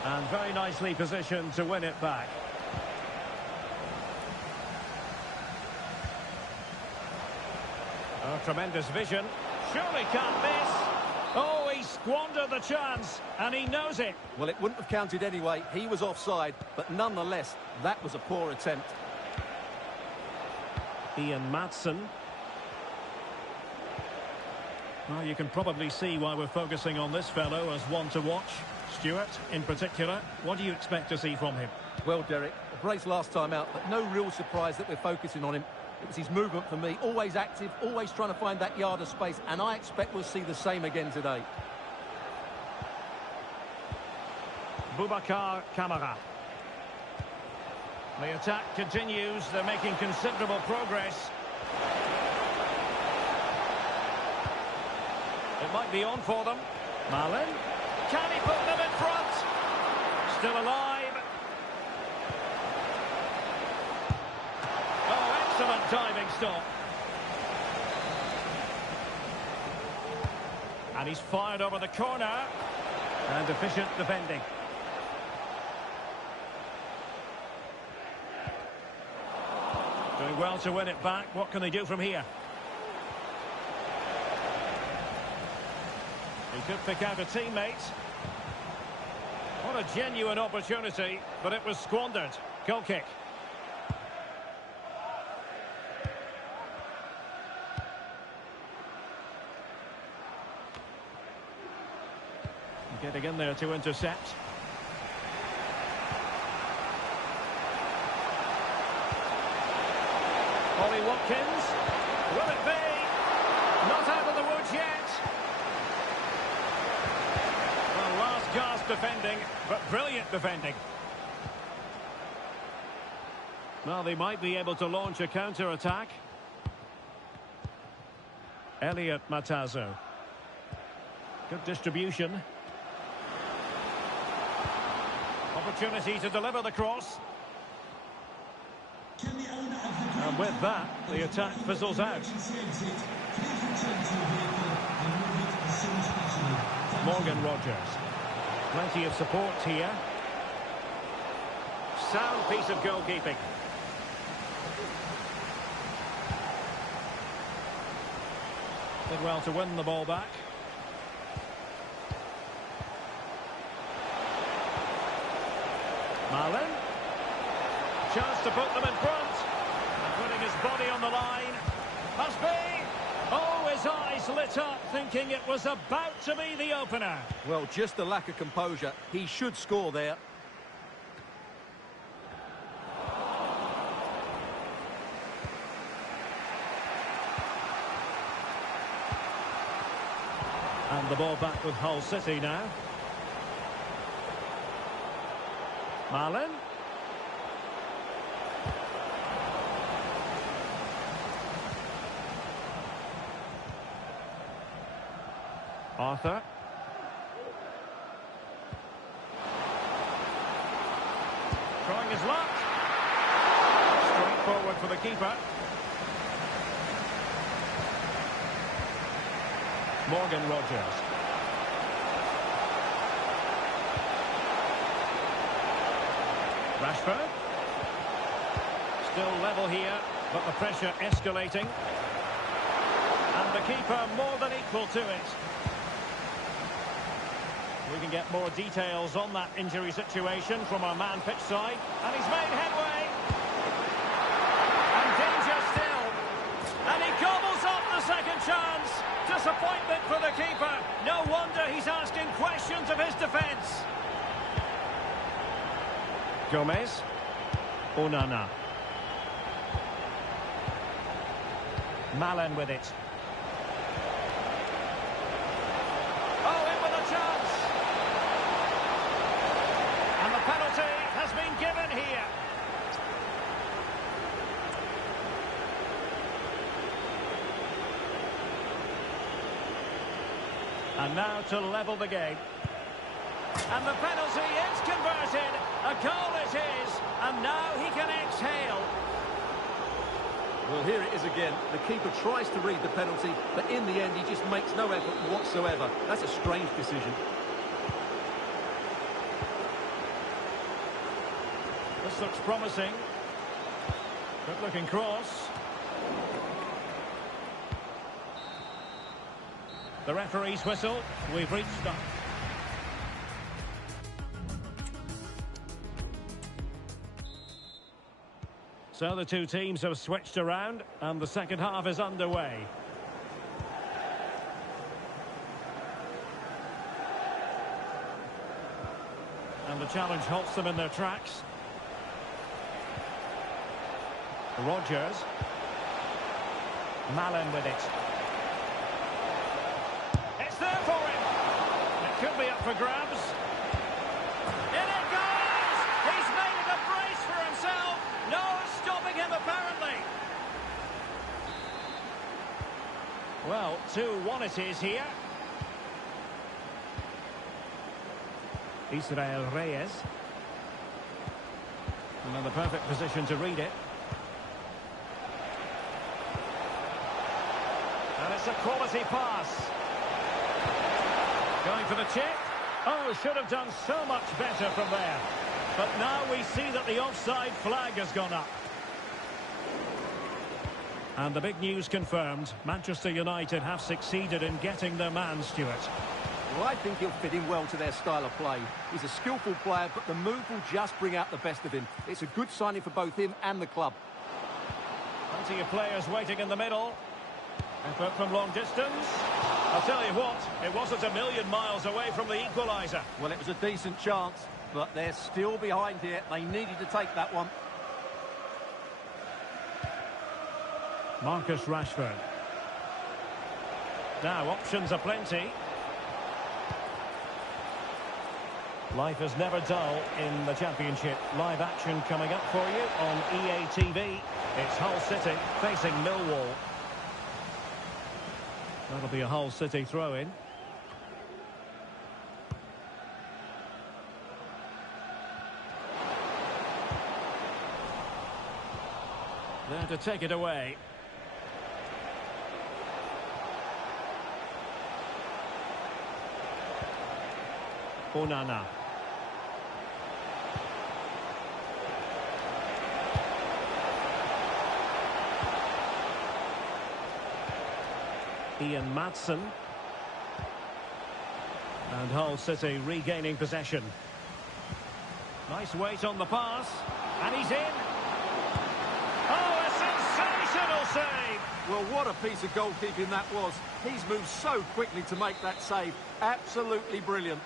And very nicely positioned to win it back. Oh, tremendous vision. Surely can't miss. Oh, he squandered the chance, and he knows it. Well, it wouldn't have counted anyway. He was offside, but nonetheless, that was a poor attempt. Ian Maatsen. Well, you can probably see why we're focusing on this fellow as one to watch. Stuart, in particular, what do you expect to see from him? Well, Derek, a brace last time out, but no real surprise that we're focusing on him. It was his movement for me, always active, always trying to find that yard of space, and I expect we'll see the same again today. Boubacar Kamara. The attack continues, they're making considerable progress. It might be on for them. Malin. Can he put them in front? Still alive. Oh, excellent diving stop. And he's fired over the corner. And efficient defending. Doing well to win it back. What can they do from here? He could pick out a teammate. What a genuine opportunity, but it was squandered. Goal kick. Getting in there to intercept. Ollie Watkins. Will it be? Not out of the woods yet. Well, last gasp defending, but brilliant defending. Well, they might be able to launch a counter-attack. Elliot Matazo. Good distribution. Opportunity to deliver the cross. And with that, the attack fizzles out. Morgan Rogers. Plenty of support here. Sound piece of goalkeeping. Did well to win the ball back. Malin. Chance to put them in front. And putting his body on the line. Must be. Oh, his eyes lit up, thinking it was about to be the opener. Well, just the lack of composure. He should score there. And the ball back with Hull City now. Malin. Arthur. Trying his luck. Straight forward for the keeper. Morgan Rogers. Rashford. Still level here, but the pressure escalating. And the keeper more than equal to it. We can get more details on that injury situation from our man pitch side. And he's made headway. And danger still. And he gobbles up the second chance. Disappointment for the keeper. No wonder he's asking questions of his defence. Gomez. Onana. Malen with it. Oh, in with a chance. And the penalty has been given here. And now to level the game. And the penalty is converted. A goal it is. And now he can exhale. Well, here it is again. The keeper tries to read the penalty, but in the end, he just makes no effort whatsoever. That's a strange decision. This looks promising. Good-looking cross. The referee's whistle. We've reached that. So the two teams have switched around and the second half is underway. And the challenge halts them in their tracks. Rodgers. Malen with it. It's there for him. It could be up for grabs. In it goes! He's made it a brace for himself. No stopping him, apparently. Well, 2-1 it is here. Israel Reyes. And in the perfect position to read it. And it's a quality pass. Going for the chip. Oh, should have done so much better from there. But now we see that the offside flag has gone up. And the big news confirmed. Manchester United have succeeded in getting their man, Stuart. Well, I think he'll fit in well to their style of play. He's a skillful player, but the move will just bring out the best of him. It's a good signing for both him and the club. Plenty of players waiting in the middle. Effort from long distance. I'll tell you what, it wasn't a million miles away from the equaliser. Well, it was a decent chance, but they're still behind here. They needed to take that one. Marcus Rashford. Now, options are plenty. Life is never dull in the Championship. Live action coming up for you on EA TV. It's Hull City facing Millwall. That'll be a Hull City throw-in. There to take it away. Onana. Ian Maatsen. And Hull City regaining possession. Nice weight on the pass. And he's in. Oh, a sensational save! Well, what a piece of goalkeeping that was. He's moved so quickly to make that save. Absolutely brilliant.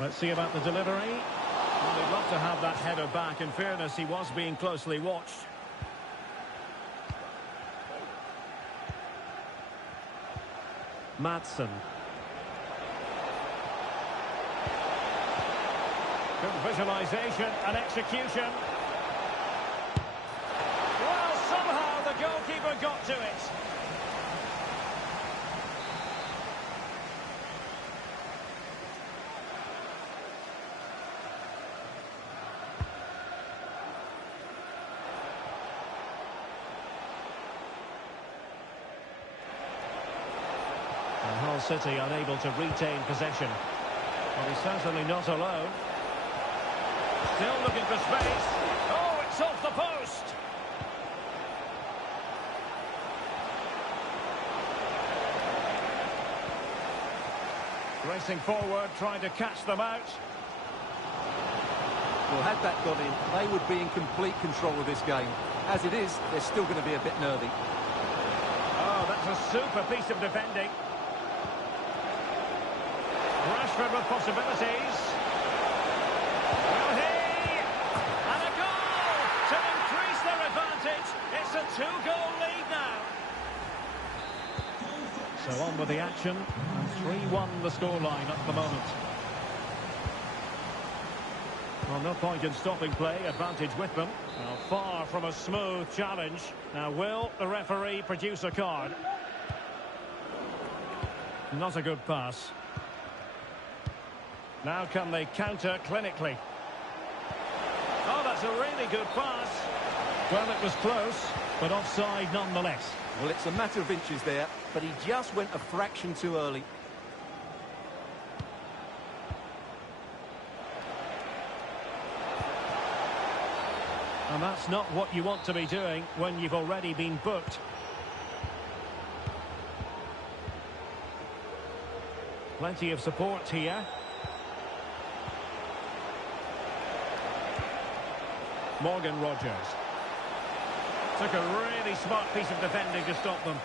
Let's see about the delivery. Well, they'd love to have that header back. In fairness, he was being closely watched. Maatsen. Good visualisation and execution. Well, somehow the goalkeeper got to it. And Hull City unable to retain possession. Well, he's certainly not alone. Still looking for space. Oh, it's off the post. Racing forward, trying to catch them out. Well, had that gone in, they would be in complete control of this game. As it is, they're still going to be a bit nervy. Oh, that's a super piece of defending. Rashford with possibilities. Will he? And a goal to increase their advantage. It's a 2-goal lead now. So on with the action. And 3-1 the scoreline at the moment. Well, no point in stopping play. Advantage with them. Well, far from a smooth challenge. Now, will the referee produce a card? Not a good pass. Now can they counter clinically? Oh, that's a really good pass. Well, it was close, but offside nonetheless. Well, it's a matter of inches there, but he just went a fraction too early. And that's not what you want to be doing when you've already been booked. Plenty of support here. Morgan Rogers. Took a really smart piece of defending to stop them.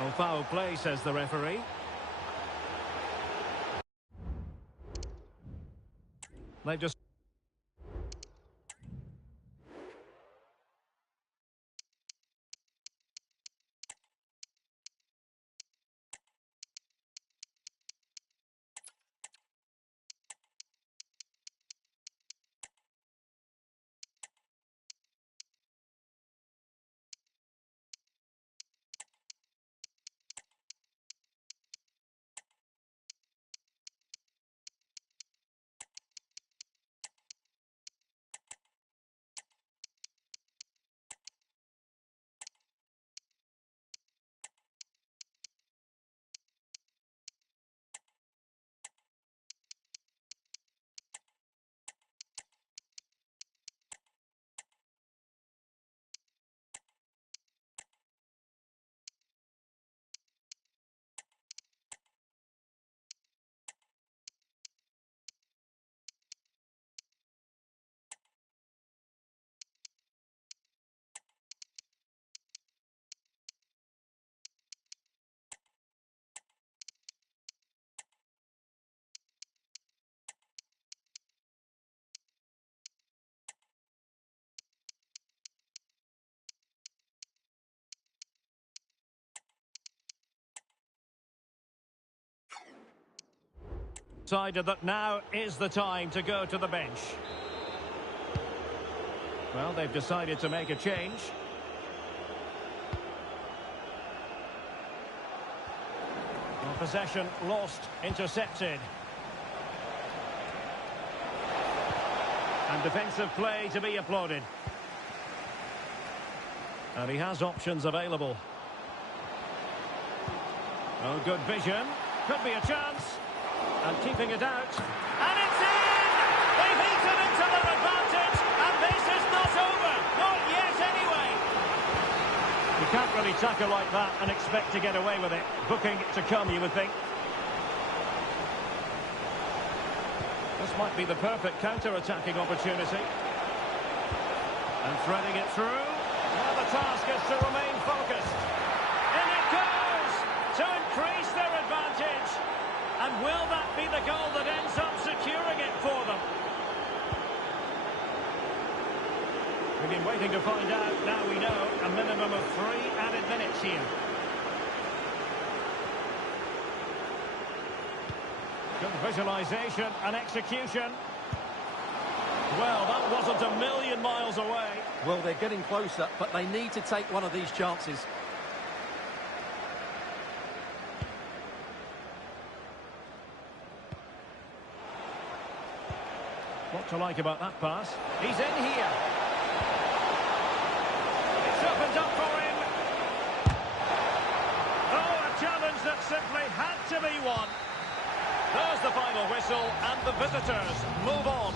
Well, foul play, says the referee. They've just... decided that now is the time to go to the bench. Well, they've decided to make a change. Well, possession lost, intercepted. And defensive play to be applauded. And he has options available. Oh, good vision. Could be a chance. And keeping it out. And it's in! They've eaten into their advantage. And this is not over. Not yet, anyway. You can't really tackle like that and expect to get away with it. Booking to come, you would think. This might be the perfect counter-attacking opportunity. And threading it through. Now the task is to remain focused. In it goes! To increase their advantage. And will that be the goal that ends up securing it for them? We've been waiting to find out. Now we know a minimum of 3 added minutes here. Good visualisation and execution. Well, that wasn't a million miles away. Well, they're getting closer, but they need to take one of these chances. What to like about that pass? He's in here. It's opened up for him. Oh, a challenge that simply had to be won. There's the final whistle, and the visitors move on.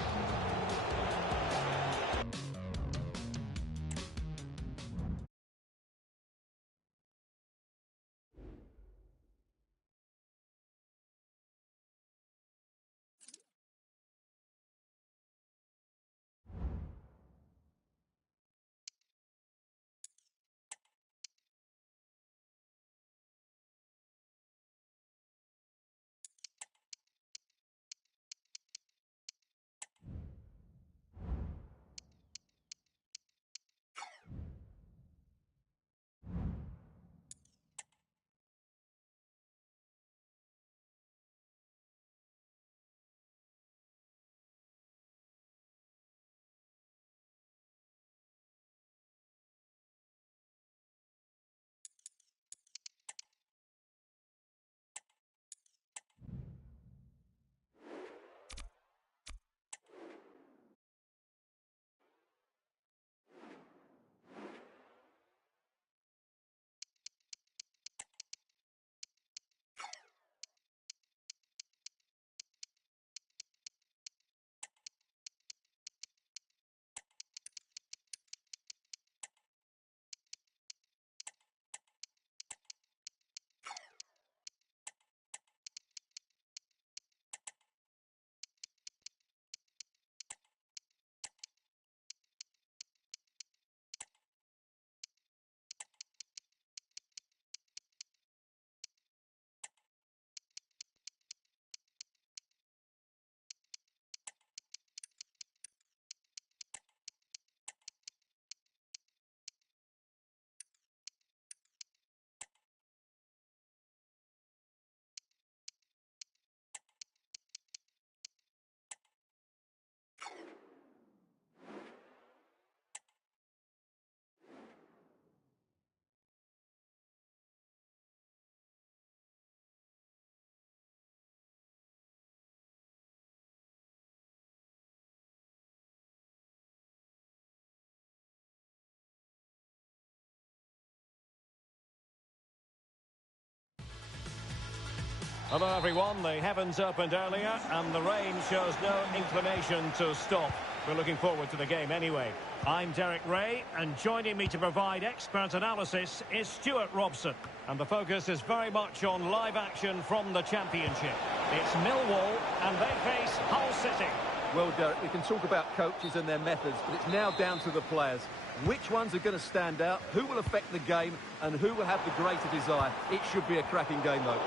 Hello everyone, the heavens opened earlier and the rain shows no inclination to stop. We're looking forward to the game anyway. I'm Derek Ray and joining me to provide expert analysis is Stuart Robson. And the focus is very much on live action from the Championship. It's Millwall and they face Hull City. Well, Derek, we can talk about coaches and their methods, but it's now down to the players. Which ones are going to stand out, who will affect the game, and who will have the greater desire? It should be a cracking game, though.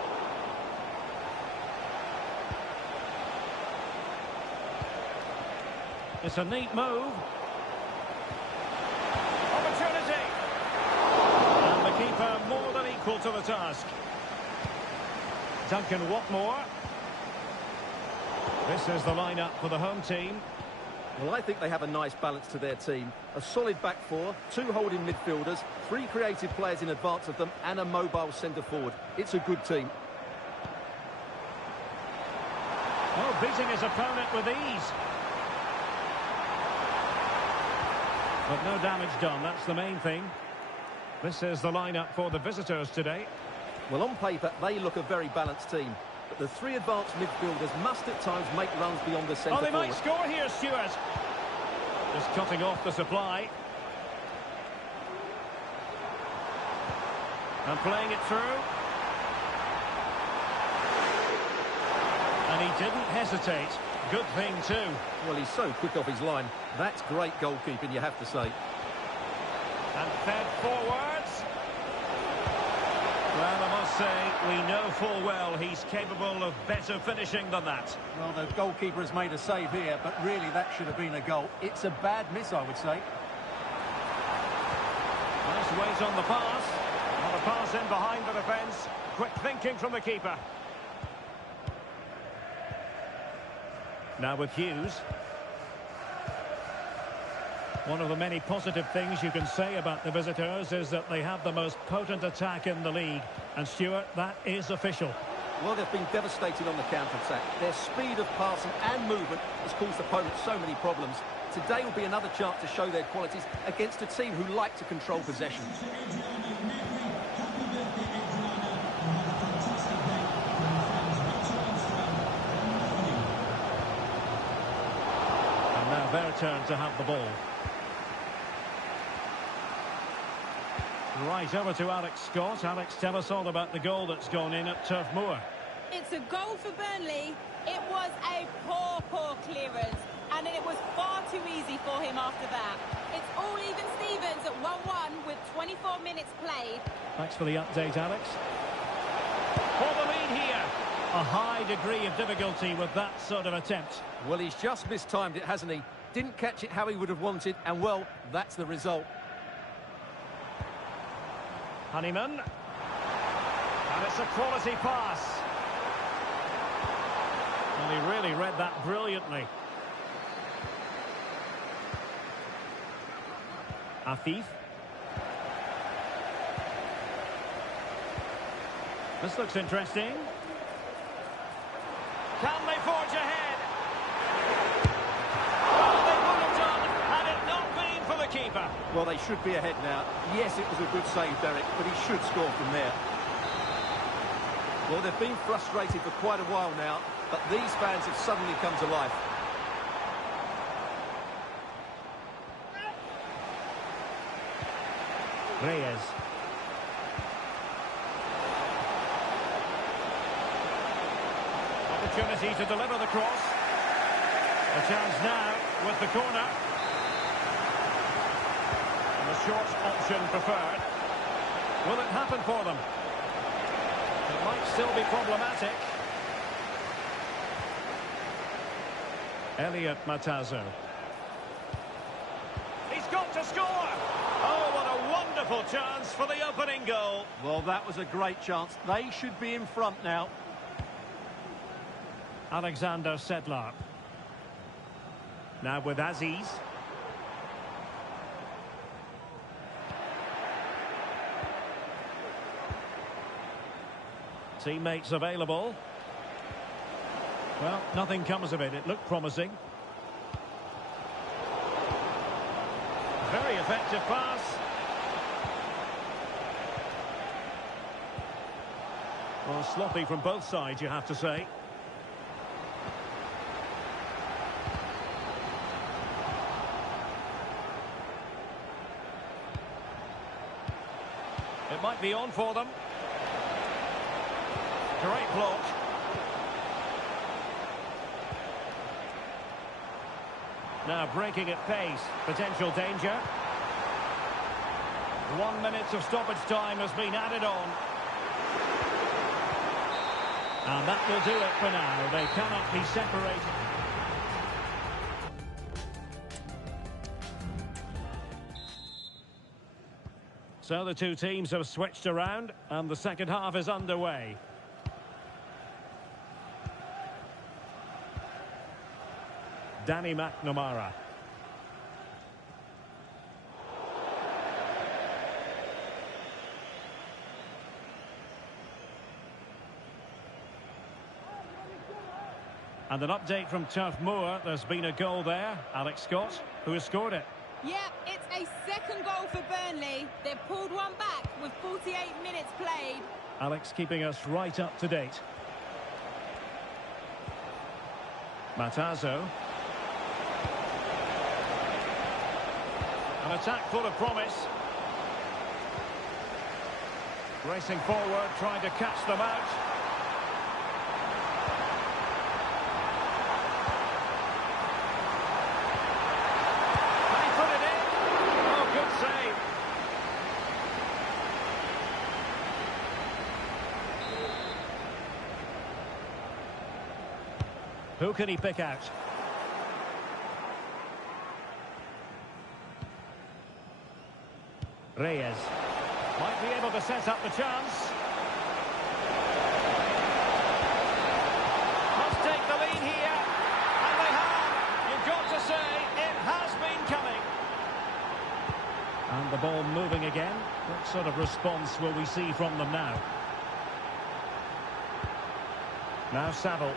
It's a neat move. Opportunity! And the keeper more than equal to the task. Duncan Watmore. This is the lineup for the home team. Well, I think they have a nice balance to their team. A solid back four, 2 holding midfielders, 3 creative players in advance of them, and a mobile centre-forward. It's a good team. Oh, beating his opponent with ease. But no damage done, that's the main thing. This is the lineup for the visitors today. Well, on paper, they look a very balanced team. But the 3 advanced midfielders must at times make runs beyond the centre Oh, they forward. might score here, Stuart. Just cutting off the supply. And playing it through. And he didn't hesitate. Good thing, too. Well, he's so quick off his line. That's great goalkeeping, you have to say. And fed forwards. Well, I must say, we know full well he's capable of better finishing than that. Well, the goalkeeper has made a save here, but really that should have been a goal. It's a bad miss, I would say. Nice weight on the pass. On the pass in behind the defence. Quick thinking from the keeper. Now with Hughes. One of the many positive things you can say about the visitors is that they have the most potent attack in the league. And Stuart, that is official. Well, they've been devastated on the counter-attack. Their speed of passing and movement has caused opponents so many problems. Today will be another chance to show their qualities against a team who like to control possession. And now their turn to have the ball. Right, over to Alex Scott. Alex, tell us all about the goal that's gone in at Turf Moor. It's a goal for Burnley. It was a poor clearance, and it was far too easy for him after that. It's all even Stevens at 1-1 with 24 minutes played. Thanks for the update, Alex. For the lead here. A high degree of difficulty with that sort of attempt. Well, he's just mistimed it, hasn't he? Didn't catch it how he would have wanted, and well, that's the result. Honeyman. And it's a quality pass. And he really read that brilliantly. Afif. This looks interesting. Can they forge ahead? Well, they would have done had it not been for the keeper. Well, they should be ahead now. Yes, it was a good save, Derek, but he should score from there. Well, they've been frustrated for quite a while now, but these fans have suddenly come to life. Reyes. Opportunity to deliver the cross. A chance now with the corner. And the short option preferred. Will it happen for them? It might still be problematic. Elliot Matazo. He's got to score! Oh, what a wonderful chance for the opening goal. Well, that was a great chance. They should be in front now. Alexander Sedlar. Now with Aziz. Teammates available. Well, nothing comes of it. It looked promising. Very effective pass. Well, sloppy from both sides, you have to say. It might be on for them. Great block. Now breaking at pace. Potential danger. 1 minute of stoppage time has been added on. And that will do it for now. They cannot be separated. So the two teams have switched around and the second half is underway. Danny McNamara. And an update from Turf Moor. There's been a goal there. Alex Scott, who has scored it. Yeah, it's a second goal for Burnley. They've pulled one back with 48 minutes played. Alex keeping us right up to date. Matazo. An attack full of promise. Racing forward, trying to catch them out. They put it in. Oh, good save. Who can he pick out? Reyes might be able to set up the chance. Must take the lead here. And they have. You've got to say, it has been coming. And the ball moving again. What sort of response will we see from them now? Now Saville.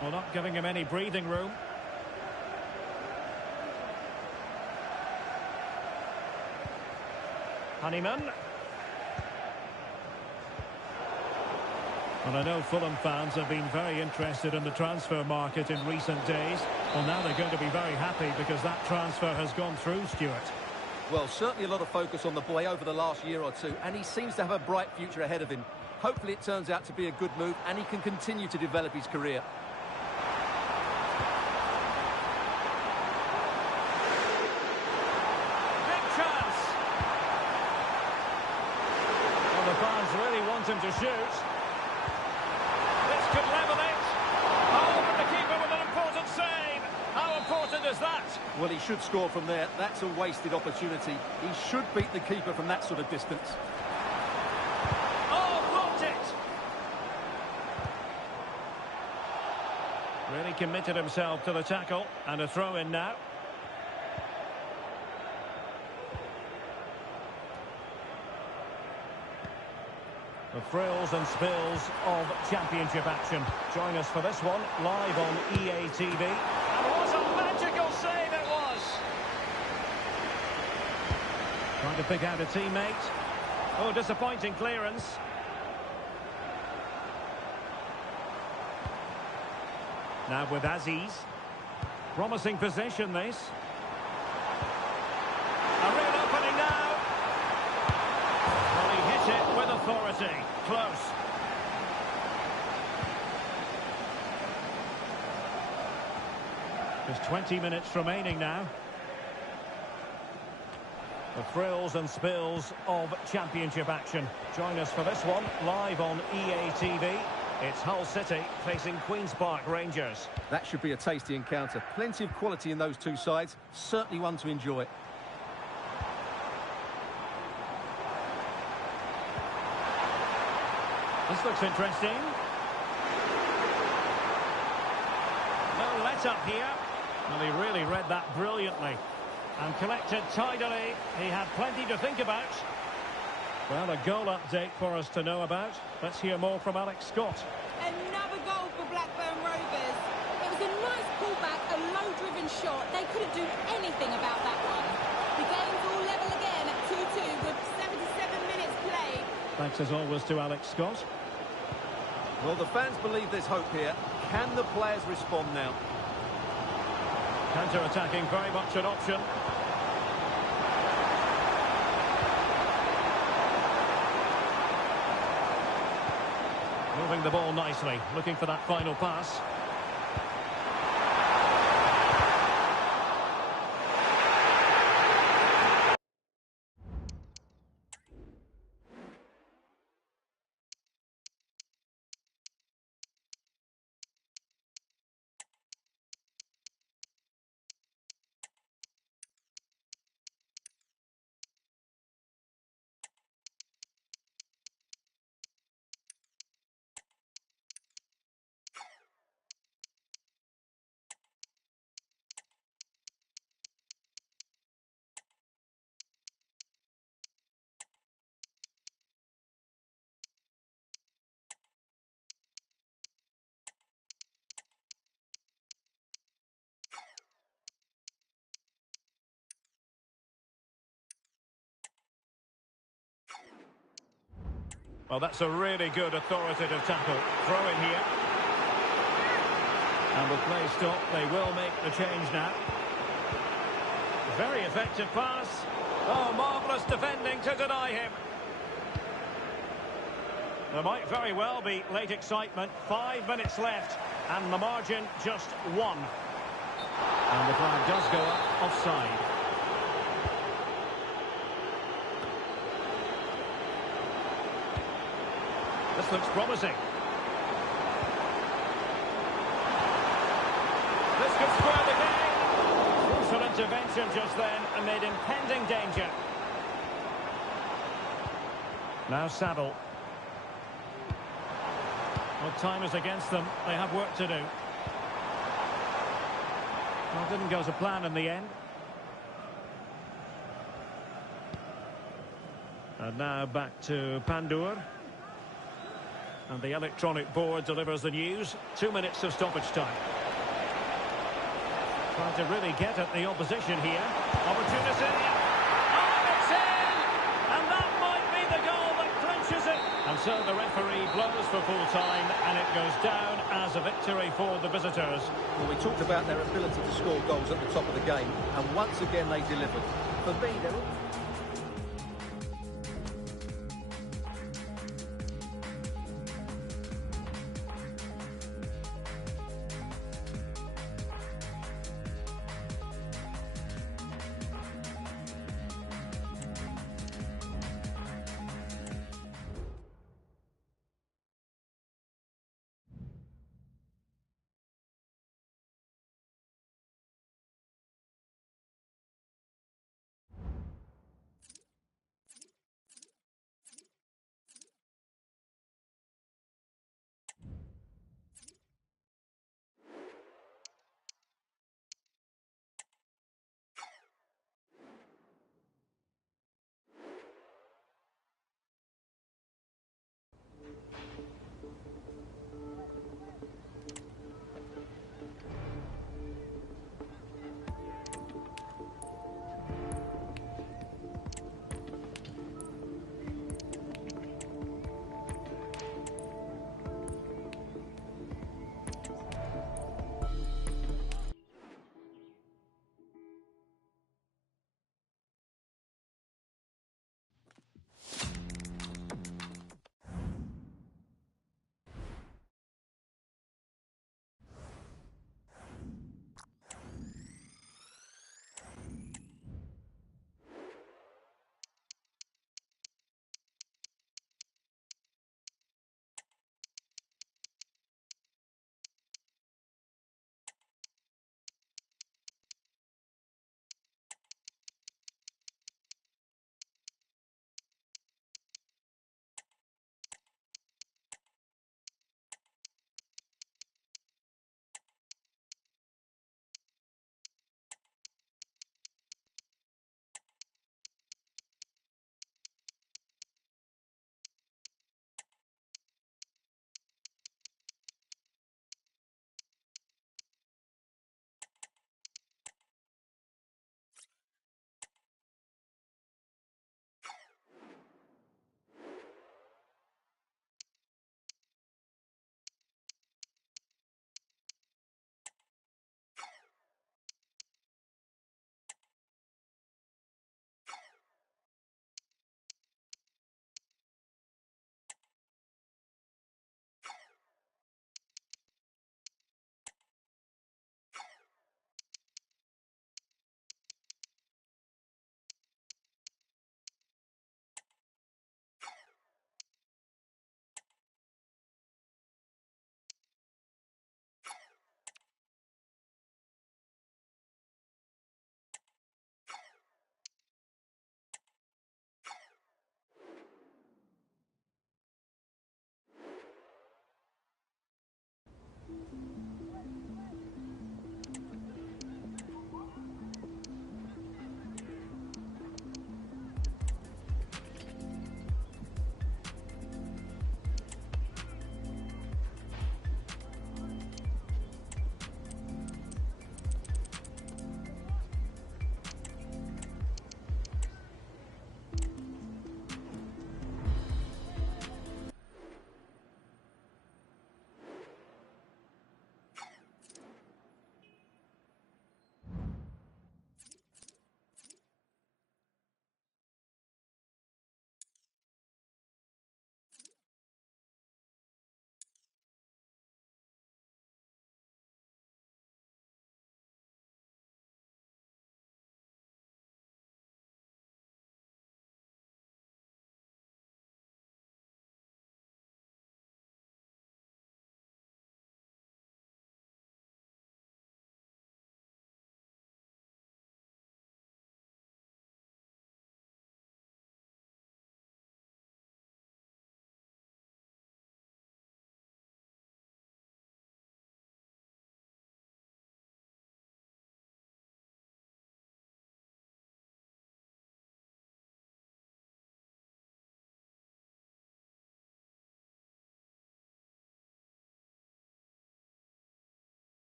Well, not giving him any breathing room. Honeyman. Well, I know Fulham fans have been very interested in the transfer market in recent days. Well, now they're going to be very happy because that transfer has gone through, Stuart. Well, certainly a lot of focus on the boy over the last year or two, and he seems to have a bright future ahead of him. Hopefully it turns out to be a good move and he can continue to develop his career. Him to shoot. This could level it. Oh, but the keeper with an important save. How important is that? Well, he should score from there. That's a wasted opportunity. He should beat the keeper from that sort of distance. Oh, blocked it. Really committed himself to the tackle. And a throw in now. The thrills and spills of championship action. Join us for this one, live on EA TV. And what a magical save it was! Trying to pick out a teammate. Oh, disappointing clearance. Now with Aziz. Promising position, this. A real opening now. Well, he hit it with authority. Close. There's 20 minutes remaining now. The thrills and spills of championship action. Join us for this one, live on EA TV. It's Hull City facing Queen's Park Rangers. That should be a tasty encounter. Plenty of quality in those two sides. Certainly one to enjoy. This looks interesting. No let-up here. Well, he really read that brilliantly. And collected tidily. He had plenty to think about. Well, a goal update for us to know about. Let's hear more from Alex Scott. Another goal for Blackburn Rovers. It was a nice pullback, a low-driven shot. They couldn't do anything about that one. The game's all level again at 2-2 with 77 minutes Thanks as always to Alex Scott. Well, the fans believe there's hope here. Can the players respond now? Counter-attacking, very much an option. Moving the ball nicely, looking for that final pass. Well, that's a really good authoritative tackle. Throw in here. And with play stop, they will make the change now. Very effective pass. Oh, marvellous defending to deny him. There might very well be late excitement. 5 minutes left, and the margin just 1. And the flag does go up offside. This looks promising. This could square the game. Crucial intervention just then amid impending danger. Now Saville. Well, time is against them. They have work to do. Well, it didn't go to plan in the end. And now back to Pandur. And the electronic board delivers the news. 2 minutes of stoppage time. Trying to really get at the opposition here. Opportunity. Oh, it's in! And that might be the goal that clinches it. And so the referee blows for full time, and it goes down as a victory for the visitors. Well, we talked about their ability to score goals at the top of the game, and once again they delivered. For me, they're all...